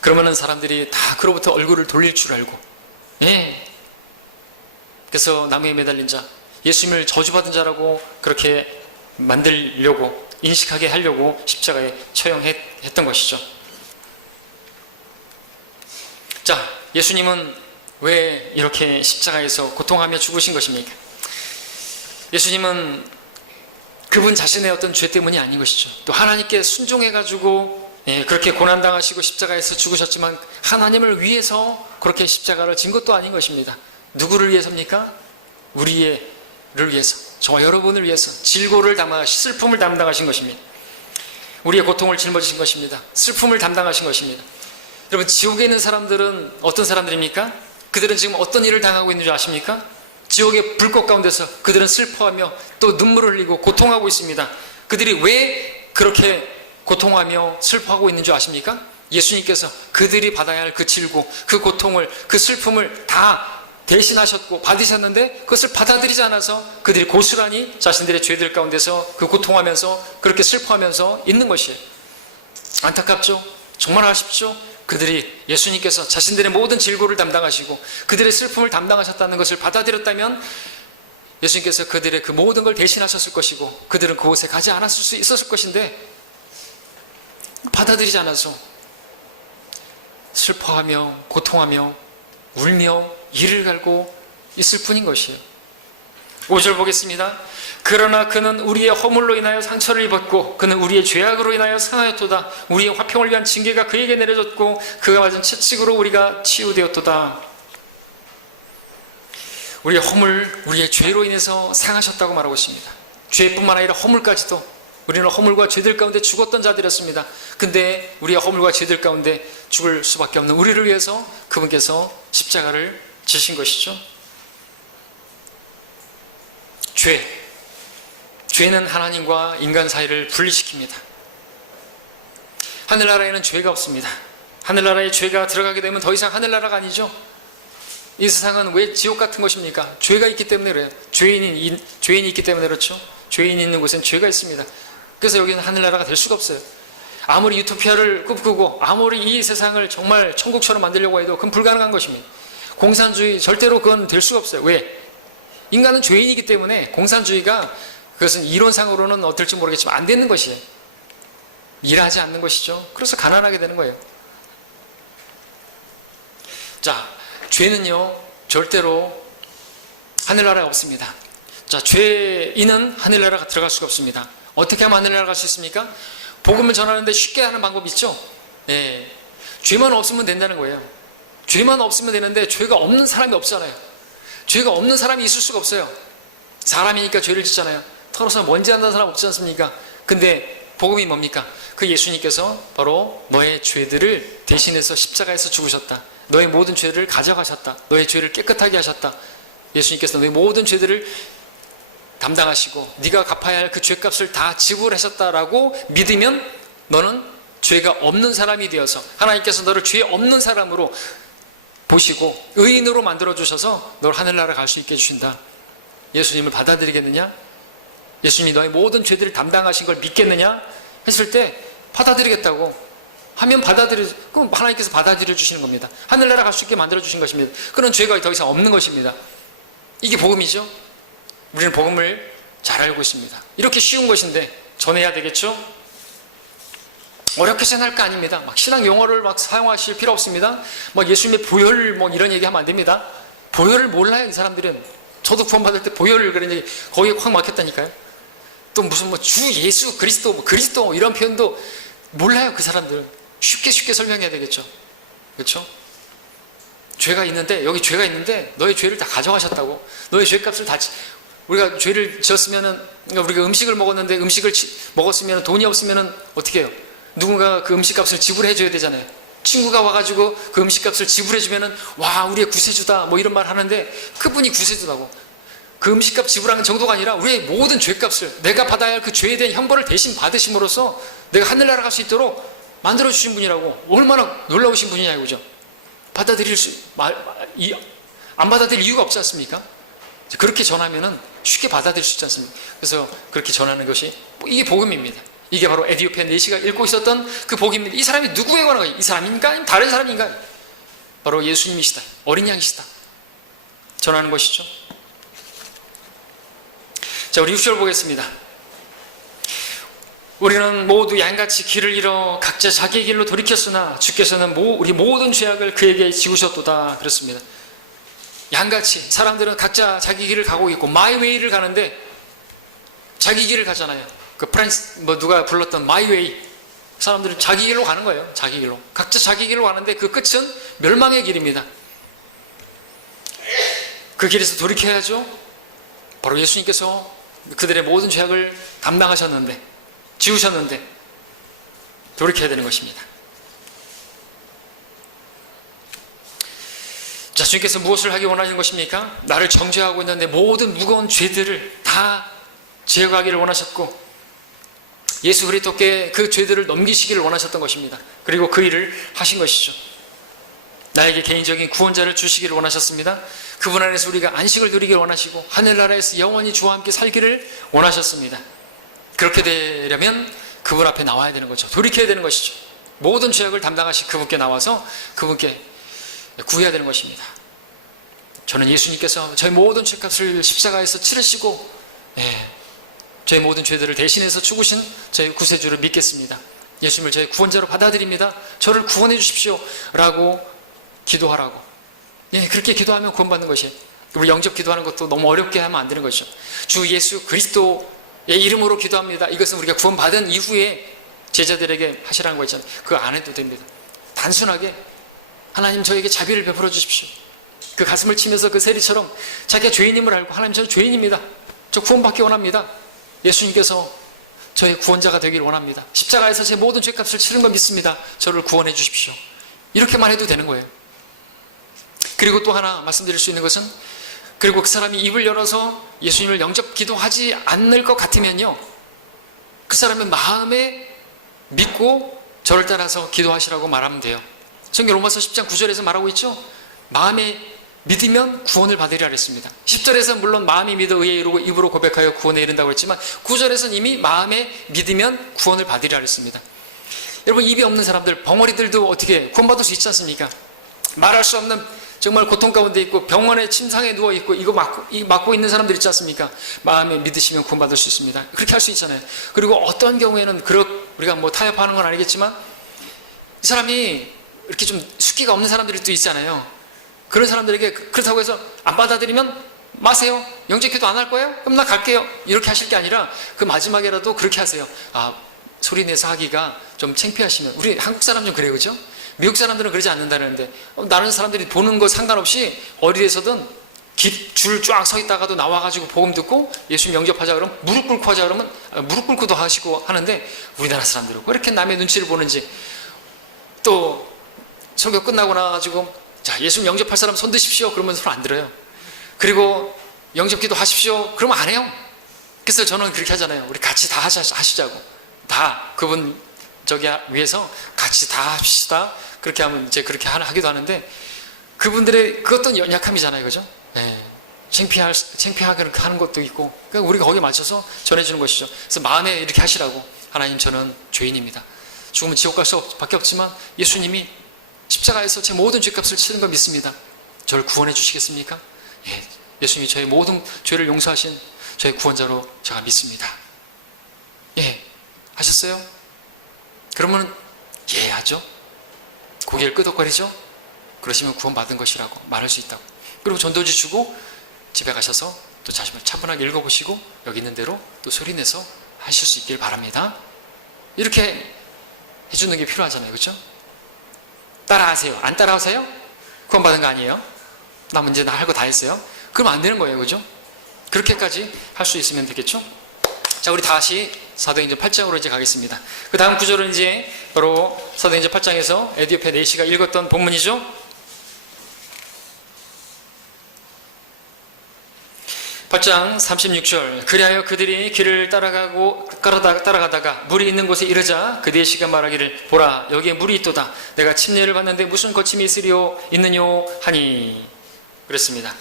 그러면은 사람들이 다 그로부터 얼굴을 돌릴 줄 알고, 그래서 나무에 매달린 자, 예수님을 저주받은 자라고 그렇게 만들려고, 인식하게 하려고 십자가에 처형했던 것이죠. 자, 예수님은 왜 이렇게 십자가에서 고통하며 죽으신 것입니까? 예수님은 그분 자신의 어떤 죄 때문이 아닌 것이죠. 또 하나님께 순종해가지고 그렇게 고난당하시고 십자가에서 죽으셨지만 하나님을 위해서 그렇게 십자가를 진 것도 아닌 것입니다. 누구를 위해서입니까? 우리를 위해서, 저와 여러분을 위해서 질고를 슬픔을 담당하신 것입니다. 우리의 고통을 짊어지신 것입니다. 슬픔을 담당하신 것입니다. 여러분, 지옥에 있는 사람들은 어떤 사람들입니까? 그들은 지금 어떤 일을 당하고 있는 줄 아십니까? 지옥의 불꽃 가운데서 그들은 슬퍼하며 또 눈물을 흘리고 고통하고 있습니다. 그들이 왜 그렇게 고통하며 슬퍼하고 있는 줄 아십니까? 예수님께서 그들이 받아야 할 그 질고, 그 고통을, 그 슬픔을 다 대신하셨고 받으셨는데 그것을 받아들이지 않아서 그들이 고스란히 자신들의 죄들 가운데서 그 고통하면서 그렇게 슬퍼하면서 있는 것이에요. 안타깝죠? 정말 아쉽죠? 그들이 예수님께서 자신들의 모든 질고를 담당하시고 그들의 슬픔을 담당하셨다는 것을 받아들였다면 예수님께서 그들의 그 모든 걸 대신하셨을 것이고 그들은 그곳에 가지 않았을 수 있었을 것인데 받아들이지 않아서 슬퍼하며 고통하며 울며 이를 갈고 있을 뿐인 것이에요. 5절 보겠습니다. 그러나 그는 우리의 허물로 인하여 상처를 입었고 그는 우리의 죄악으로 인하여 상하였도다. 우리의 화평을 위한 징계가 그에게 내려졌고 그가 맞은 채찍으로 우리가 치유되었도다. 우리의 허물, 우리의 죄로 인해서 상하셨다고 말하고 있습니다. 죄뿐만 아니라 허물까지도. 우리는 허물과 죄들 가운데 죽었던 자들이었습니다. 근데 우리의 허물과 죄들 가운데 죽을 수밖에 없는 우리를 위해서 그분께서 십자가를 지신 것이죠. 죄는 하나님과 인간 사이를 분리시킵니다. 하늘나라에는 죄가 없습니다. 하늘나라에 죄가 들어가게 되면 더 이상 하늘나라가 아니죠. 이 세상은 왜 지옥 같은 것입니까? 죄가 있기 때문에 그래요. 죄인이 있기 때문에 그렇죠. 죄인이 있는 곳엔 죄가 있습니다. 그래서 여기는 하늘나라가 될 수가 없어요. 아무리 유토피아를 꿈꾸고 아무리 이 세상을 정말 천국처럼 만들려고 해도 그건 불가능한 것입니다. 공산주의 절대로 그건 될 수가 없어요. 왜? 인간은 죄인이기 때문에 공산주의가 그것은 이론상으로는 어떨지 모르겠지만 안 되는 것이에요. 일하지 않는 것이죠. 그래서 가난하게 되는 거예요. 자, 죄는요 절대로 하늘나라에 없습니다. 자, 죄인은 하늘나라가 들어갈 수가 없습니다. 어떻게 하면 하늘나라 갈 수 있습니까? 복음을 전하는데 쉽게 하는 방법이 있죠. 예. 죄만 없으면 된다는 거예요. 죄만 없으면 되는데 죄가 없는 사람이 없잖아요. 죄가 없는 사람이 있을 수가 없어요. 사람이니까 죄를 짓잖아요. 털어서 먼지 한다는 사람 없지 않습니까? 근데 복음이 뭡니까? 그 예수님께서 바로 너의 죄들을 대신해서 십자가에서 죽으셨다. 너의 모든 죄를 가져가셨다. 너의 죄를 깨끗하게 하셨다. 예수님께서 너의 모든 죄들을 담당하시고 네가 갚아야 할 그 죄값을 다 지불하셨다라고 믿으면 너는 죄가 없는 사람이 되어서 하나님께서 너를 죄 없는 사람으로 보시고 의인으로 만들어주셔서 너를 하늘나라 갈 수 있게 해주신다. 예수님을 받아들이겠느냐? 예수님이 너의 모든 죄들을 담당하신 걸 믿겠느냐? 했을 때 받아들이겠다고 하면 그럼 하나님께서 받아들여 주시는 겁니다. 하늘나라 갈 수 있게 만들어 주신 것입니다. 그런 죄가 더 이상 없는 것입니다. 이게 복음이죠. 우리는 복음을 잘 알고 있습니다. 이렇게 쉬운 것인데 전해야 되겠죠? 어렵게 생각할 거 아닙니다. 막 신앙 용어를 막 사용하실 필요 없습니다. 막 예수님의 보혈 뭐 이런 얘기 하면 안 됩니다. 보혈을 몰라요, 이 사람들은. 저도 구원받을 때 보혈을 그런 얘기 거기에 확 막혔다니까요. 또 무슨 뭐 주 예수 그리스도 뭐 그리스도 이런 표현도 몰라요, 그 사람들은. 쉽게 설명해야 되겠죠. 그렇죠? 죄가 있는데 여기 죄가 있는데 너의 죄를 다 가져가셨다고. 너의 죄값을 다 우리가 죄를 지었으면은 우리가 음식을 먹었는데 음식을 먹었으면 돈이 없으면은 어떻게 해요? 누군가 그 음식값을 지불해 줘야 되잖아요. 친구가 와가지고 그 음식값을 지불해 주면은 와 우리의 구세주다 뭐 이런 말 하는데 그분이 구세주라고. 그 음식값 지불하는 정도가 아니라 우리의 모든 죄값을 내가 받아야 할 그 죄에 대한 형벌을 대신 받으심으로써 내가 하늘나라 갈 수 있도록 만들어 주신 분이라고. 얼마나 놀라우신 분이냐 이거죠. 안 받아들일 이유가 없지 않습니까? 그렇게 전하면은 쉽게 받아들일 수 있지 않습니까? 그래서 그렇게 전하는 것이 이게 복음입니다. 이게 바로 에디오피아 내시가 읽고 있었던 그 복음입니다. 이 사람이 누구에 관한 거예요? 이 사람인가? 아니면 다른 사람인가? 바로 예수님이시다. 어린 양이시다. 전하는 것이죠. 자, 우리 6절 보겠습니다. 우리는 모두 양같이 길을 잃어 각자 자기의 길로 돌이켰으나 주께서는 우리 모든 죄악을 그에게 지우셨도다. 그렇습니다. 양같이 사람들은 각자 자기 길을 가고 있고 마이웨이를 가는데 자기 길을 가잖아요. 그 누가 불렀던 마이웨이. 사람들은 자기 길로 가는 거예요. 자기 길로. 각자 자기 길로 가는데 그 끝은 멸망의 길입니다. 그 길에서 돌이켜야죠. 바로 예수님께서 그들의 모든 죄악을 담당하셨는데 지우셨는데 돌이켜야 되는 것입니다. 자, 주님께서 무엇을 하기 원하시는 것입니까? 나를 정죄하고 있는 내 모든 무거운 죄들을 다 제거하기를 원하셨고 예수 그리스도께 그 죄들을 넘기시기를 원하셨던 것입니다. 그리고 그 일을 하신 것이죠. 나에게 개인적인 구원자를 주시기를 원하셨습니다. 그분 안에서 우리가 안식을 누리기를 원하시고 하늘나라에서 영원히 주와 함께 살기를 원하셨습니다. 그렇게 되려면 그분 앞에 나와야 되는 거죠. 돌이켜야 되는 것이죠. 모든 죄악을 담당하신 그분께 나와서 그분께 구해야 되는 것입니다. 저는 예수님께서 저의 모든 죄값을 십자가에서 치르시고 저의 모든 죄들을 대신해서 죽으신 저의 구세주를 믿겠습니다. 예수님을 저의 구원자로 받아들입니다. 저를 구원해 주십시오 라고 기도하라고. 그렇게 기도하면 구원받는 것이에요. 우리 영접 기도하는 것도 너무 어렵게 하면 안 되는 것이죠. 주 예수 그리스도의 이름으로 기도합니다. 이것은 우리가 구원받은 이후에 제자들에게 하시라는 거 있잖아요. 그거 안 해도 됩니다. 단순하게 하나님 저에게 자비를 베풀어 주십시오. 그 가슴을 치면서 그 세리처럼 자기가 죄인임을 알고 하나님 저 죄인입니다. 저 구원받기 원합니다. 예수님께서 저의 구원자가 되기를 원합니다. 십자가에서 제 모든 죄값을 치른 걸 믿습니다. 저를 구원해 주십시오. 이렇게만 해도 되는 거예요. 그리고 또 하나 말씀드릴 수 있는 것은 그리고 그 사람이 입을 열어서 예수님을 영접 기도하지 않을 것 같으면요, 그 사람은 마음에 믿고 저를 따라서 기도하시라고 말하면 돼요. 성경 로마서 10장 9절에서 말하고 있죠. 마음에 믿으면 구원을 받으리라 그랬습니다. 10절에서는 물론 마음이 믿어 의에 이르고 입으로 고백하여 구원에 이른다고 했지만 9절에서는 이미 마음에 믿으면 구원을 받으리라 그랬습니다. 여러분, 입이 없는 사람들, 벙어리들도 어떻게 구원받을 수 있지 않습니까? 말할 수 없는 정말 고통 가운데 있고 병원에 침상에 누워있고 이거 맞고 있는 사람들 있지 않습니까? 마음에 믿으시면 구원받을 수 있습니다. 그렇게 할 수 있잖아요. 그리고 어떤 경우에는 우리가 뭐 타협하는 건 아니겠지만 이 사람이 이렇게 좀 숫기가 없는 사람들이 또 있잖아요. 그런 사람들에게 그렇다고 해서 안 받아들이면 마세요. 영접기도 안 할 거예요? 그럼 나 갈게요. 이렇게 하실 게 아니라 그 마지막에라도 그렇게 하세요. 소리 내서 하기가 좀 창피하시면, 우리 한국 사람 좀 그래요, 그죠? 미국 사람들은 그러지 않는다는데, 다른 사람들이 보는 거 상관없이 어디에서든 줄 쫙 서 있다가도 나와가지고 복음 듣고 예수님 영접하자 그러면 무릎 꿇고 하자 그러면 무릎 꿇고도 하시고 하는데, 우리나라 사람들은 왜 이렇게 남의 눈치를 보는지. 또 설교 끝나고 나가지고 자, 예수님 영접할 사람 손 드십시오 그러면 손 안 들어요. 그리고 영접기도 하십시오 그러면 안 해요. 그래서 저는 그렇게 하잖아요. 우리 같이 다 하시자고. 다 그분 저기 위해서 같이 다 합시다. 그렇게 하면 이제 그렇게 하기도 하는데, 그분들의 그것도 연약함이잖아요, 그죠? 네. 창피하게 하는 것도 있고, 그러니까 우리가 거기에 맞춰서 전해주는 것이죠. 그래서 마음에 이렇게 하시라고. 하나님, 저는 죄인입니다. 죽으면 지옥 갈 수밖에 없지만 예수님이 십자가에서 제 모든 죄값을 치는 걸 믿습니다. 저를 구원해 주시겠습니까? 예, 예수님이 저의 모든 죄를 용서하신 저의 구원자로 제가 믿습니다. 예, 하셨어요? 그러면 예 하죠. 고개를 끄덕거리죠. 그러시면 구원받은 것이라고 말할 수 있다고. 그리고 전도지 주고 집에 가셔서 또 자신을 차분하게 읽어보시고 여기 있는 대로 또 소리내서 하실 수 있길 바랍니다. 이렇게 해주는 게 필요하잖아요, 그렇죠? 따라하세요. 안 따라하세요? 구원받은 거 아니에요? 나 문제 나 할 거 다 했어요? 그러면 안 되는 거예요, 그죠? 그렇게까지 할 수 있으면 되겠죠? 자, 우리 다시 사도행전 8장으로 이제 가겠습니다. 그 다음 구절은 이제 바로 사도행전 8장에서 에디오페 네시가 읽었던 본문이죠. 8장 36절. 그리하여 그들이 길을 따라가다가 물이 있는 곳에 이르자 그 네시가 말하기를, 보라, 여기에 물이 있도다. 내가 침례를 받는데 무슨 거침이 있느뇨 하니. 그랬습니다.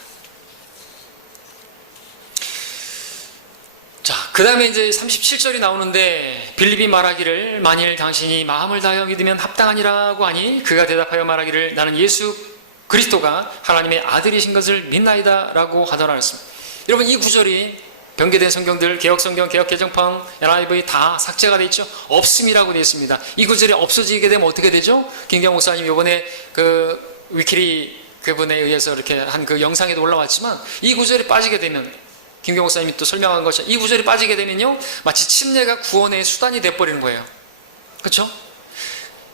자, 그 다음에 이제 37절이 나오는데, 빌립이 말하기를, 만일 당신이 마음을 다하여 믿으면 합당하니라고 하니 그가 대답하여 말하기를, 나는 예수 그리스도가 하나님의 아들이신 것을 믿나이다 라고 하더라 했습니다. 여러분, 이 구절이 변개된 성경들, 개혁성경, 개혁개정판, NIV 다 삭제가 되어 있죠. 없음이라고 되어 있습니다. 이 구절이 없어지게 되면 어떻게 되죠? 김경 목사님 이번에 그 위키리 그분에 의해서 이렇게 한 그 영상에도 올라왔지만, 이 구절이 빠지게 되면, 김경 목사님이 또 설명한 것이, 이 구절이 빠지게 되면요, 마치 침례가 구원의 수단이 돼버리는 거예요. 그렇죠?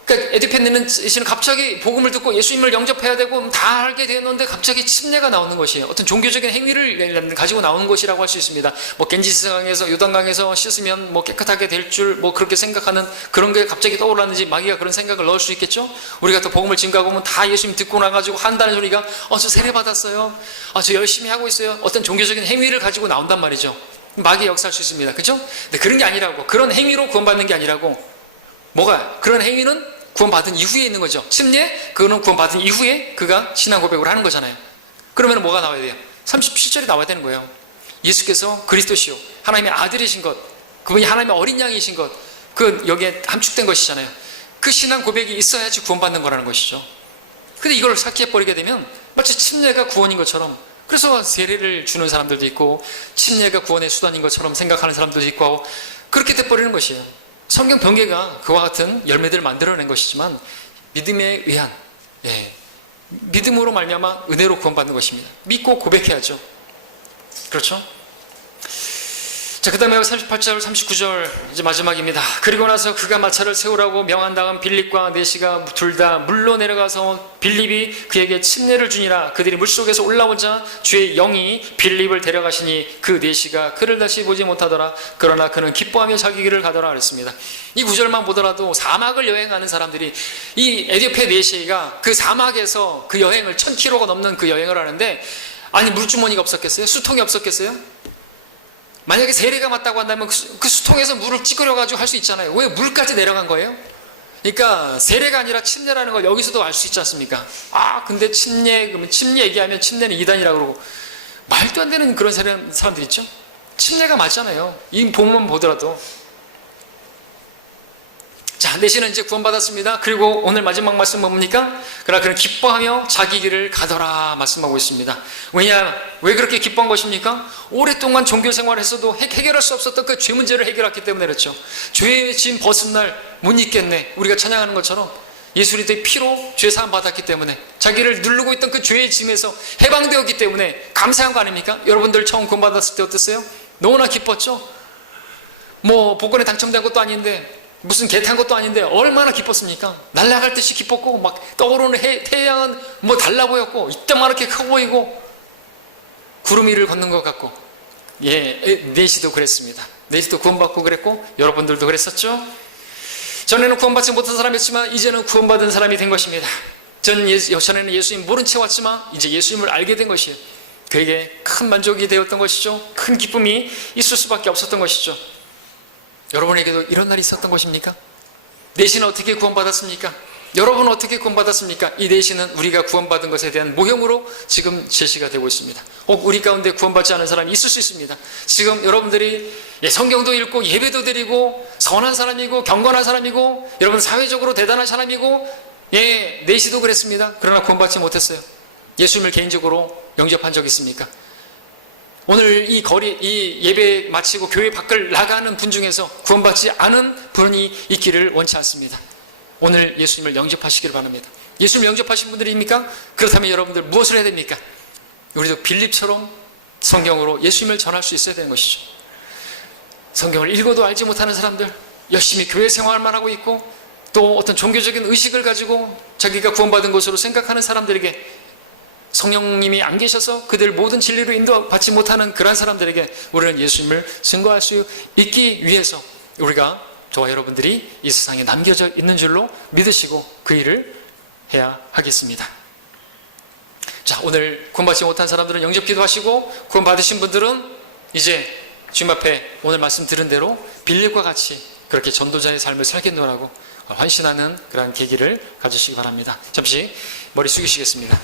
그러니까 에디펜네는 갑자기 복음을 듣고 예수님을 영접해야 되고 다 알게 되었는데 갑자기 침례가 나오는 것이에요. 어떤 종교적인 행위를 가지고 나오는 것이라고 할 수 있습니다. 뭐 겐지스강에서 요단강에서 씻으면 뭐 깨끗하게 될 줄 뭐 그렇게 생각하는 그런 게 갑자기 떠올랐는지 마귀가 그런 생각을 넣을 수 있겠죠. 우리가 또 복음을 증거하고 보면 다 예수님 듣고 나가지고 한다는 소리가 저 세례 받았어요. 저 열심히 하고 있어요. 어떤 종교적인 행위를 가지고 나온단 말이죠. 마귀 역사할 수 있습니다. 그렇죠? 근데 그런 게 아니라고. 그런 행위로 구원받는 게 아니라고. 뭐가? 그런 행위는 구원받은 이후에 있는 거죠. 침례, 그거는 구원받은 이후에 그가 신앙 고백을 하는 거잖아요. 그러면 뭐가 나와야 돼요? 37절이 나와야 되는 거예요. 예수께서 그리스도시요, 하나님의 아들이신 것, 그분이 하나님의 어린 양이신 것, 그 여기에 함축된 것이잖아요. 그 신앙 고백이 있어야지 구원받는 거라는 것이죠. 근데 이걸 삭제해버리게 되면 마치 침례가 구원인 것처럼, 그래서 세례를 주는 사람들도 있고 침례가 구원의 수단인 것처럼 생각하는 사람들도 있고 하고, 그렇게 돼버리는 것이에요. 성경 변개가 그와 같은 열매들을 만들어낸 것이지만, 믿음에 의한 믿음으로 말미암아 은혜로 구원받는 것입니다. 믿고 고백해야죠. 그렇죠? 자, 그 다음에 38절, 39절, 이제 마지막입니다. 그리고 나서 그가 마차를 세우라고 명한 다음 빌립과 네시가 둘 다 물로 내려가서 빌립이 그에게 침례를 주니라. 그들이 물속에서 올라오자 주의 영이 빌립을 데려가시니 그 네시가 그를 다시 보지 못하더라. 그러나 그는 기뻐하며 자기 길을 가더라 그랬습니다. 이 구절만 보더라도 사막을 여행하는 사람들이, 이 에디오피아 네시가 그 사막에서 그 여행을 1000km가 넘는 그 여행을 하는데, 아니 물주머니가 없었겠어요? 수통이 없었겠어요? 만약에 세례가 맞다고 한다면 그 수통에서 물을 찌그려가지고 할 수 있잖아요. 왜 물까지 내려간 거예요? 그러니까 세례가 아니라 침례라는 걸 여기서도 알 수 있지 않습니까? 아, 근데 그러면 침례 얘기하면 침례는 이단이라고 그러고, 말도 안 되는 그런 사람들 있죠? 침례가 맞잖아요. 이 본문 보더라도. 자, 네시는 이제 구원받았습니다. 그리고 오늘 마지막 말씀 뭡니까? 그러나 그는 기뻐하며 자기 길을 가더라 말씀하고 있습니다. 왜 그렇게 기뻐한 것입니까? 오랫동안 종교 생활을 했어도 해결할 수 없었던 그 죄 문제를 해결했기 때문에 그렇죠. 죄의 짐 벗은 날 못 잊겠네. 우리가 찬양하는 것처럼 예수 그리스도의 피로 죄 사함 받았기 때문에, 자기를 누르고 있던 그 죄의 짐에서 해방되었기 때문에 감사한 거 아닙니까? 여러분들 처음 구원받았을 때 어땠어요? 너무나 기뻤죠? 뭐 복권에 당첨된 것도 아닌데, 무슨 개 탄 것도 아닌데 얼마나 기뻤습니까? 날아갈 듯이 기뻤고, 막 떠오르는 태양은 뭐 달라 보였고, 이때만하게 커 보이고, 구름 위를 걷는 것 같고. 예, 네시도 그랬습니다. 네시도 구원받고 그랬고, 여러분들도 그랬었죠? 전에는 구원받지 못한 사람이었지만 이제는 구원받은 사람이 된 것입니다. 전에는 예수님 모른 채 왔지만 이제 예수님을 알게 된 것이에요. 그에게 큰 만족이 되었던 것이죠. 큰 기쁨이 있을 수밖에 없었던 것이죠. 여러분에게도 이런 날이 있었던 것입니까? 네시는 어떻게 구원받았습니까? 여러분은 어떻게 구원받았습니까? 이 네시는 우리가 구원받은 것에 대한 모형으로 지금 제시가 되고 있습니다. 혹 우리 가운데 구원받지 않은 사람이 있을 수 있습니다. 지금 여러분들이 성경도 읽고 예배도 드리고 선한 사람이고 경건한 사람이고, 여러분 사회적으로 대단한 사람이고, 네시도 그랬습니다. 그러나 구원받지 못했어요. 예수님을 개인적으로 영접한 적 있습니까? 오늘 이 예배 마치고 교회 밖을 나가는 분 중에서 구원받지 않은 분이 있기를 원치 않습니다. 오늘 예수님을 영접하시기를 바랍니다. 예수님을 영접하신 분들입니까? 그렇다면 여러분들 무엇을 해야 됩니까? 우리도 빌립처럼 성경으로 예수님을 전할 수 있어야 되는 것이죠. 성경을 읽어도 알지 못하는 사람들, 열심히 교회 생활만 하고 있고, 또 어떤 종교적인 의식을 가지고 자기가 구원받은 것으로 생각하는 사람들에게 성령님이 안 계셔서 그들 모든 진리로 인도받지 못하는 그러한 사람들에게 우리는 예수님을 증거할 수 있기 위해서 우리가, 저와 여러분들이 이 세상에 남겨져 있는 줄로 믿으시고 그 일을 해야 하겠습니다. 자, 오늘 구원받지 못한 사람들은 영접 기도하시고, 구원받으신 분들은 이제 주님 앞에 오늘 말씀 들은 대로 빌립과 같이 그렇게 전도자의 삶을 살겠노라고 헌신하는 그러한 계기를 가지시기 바랍니다. 잠시 머리 숙이시겠습니다.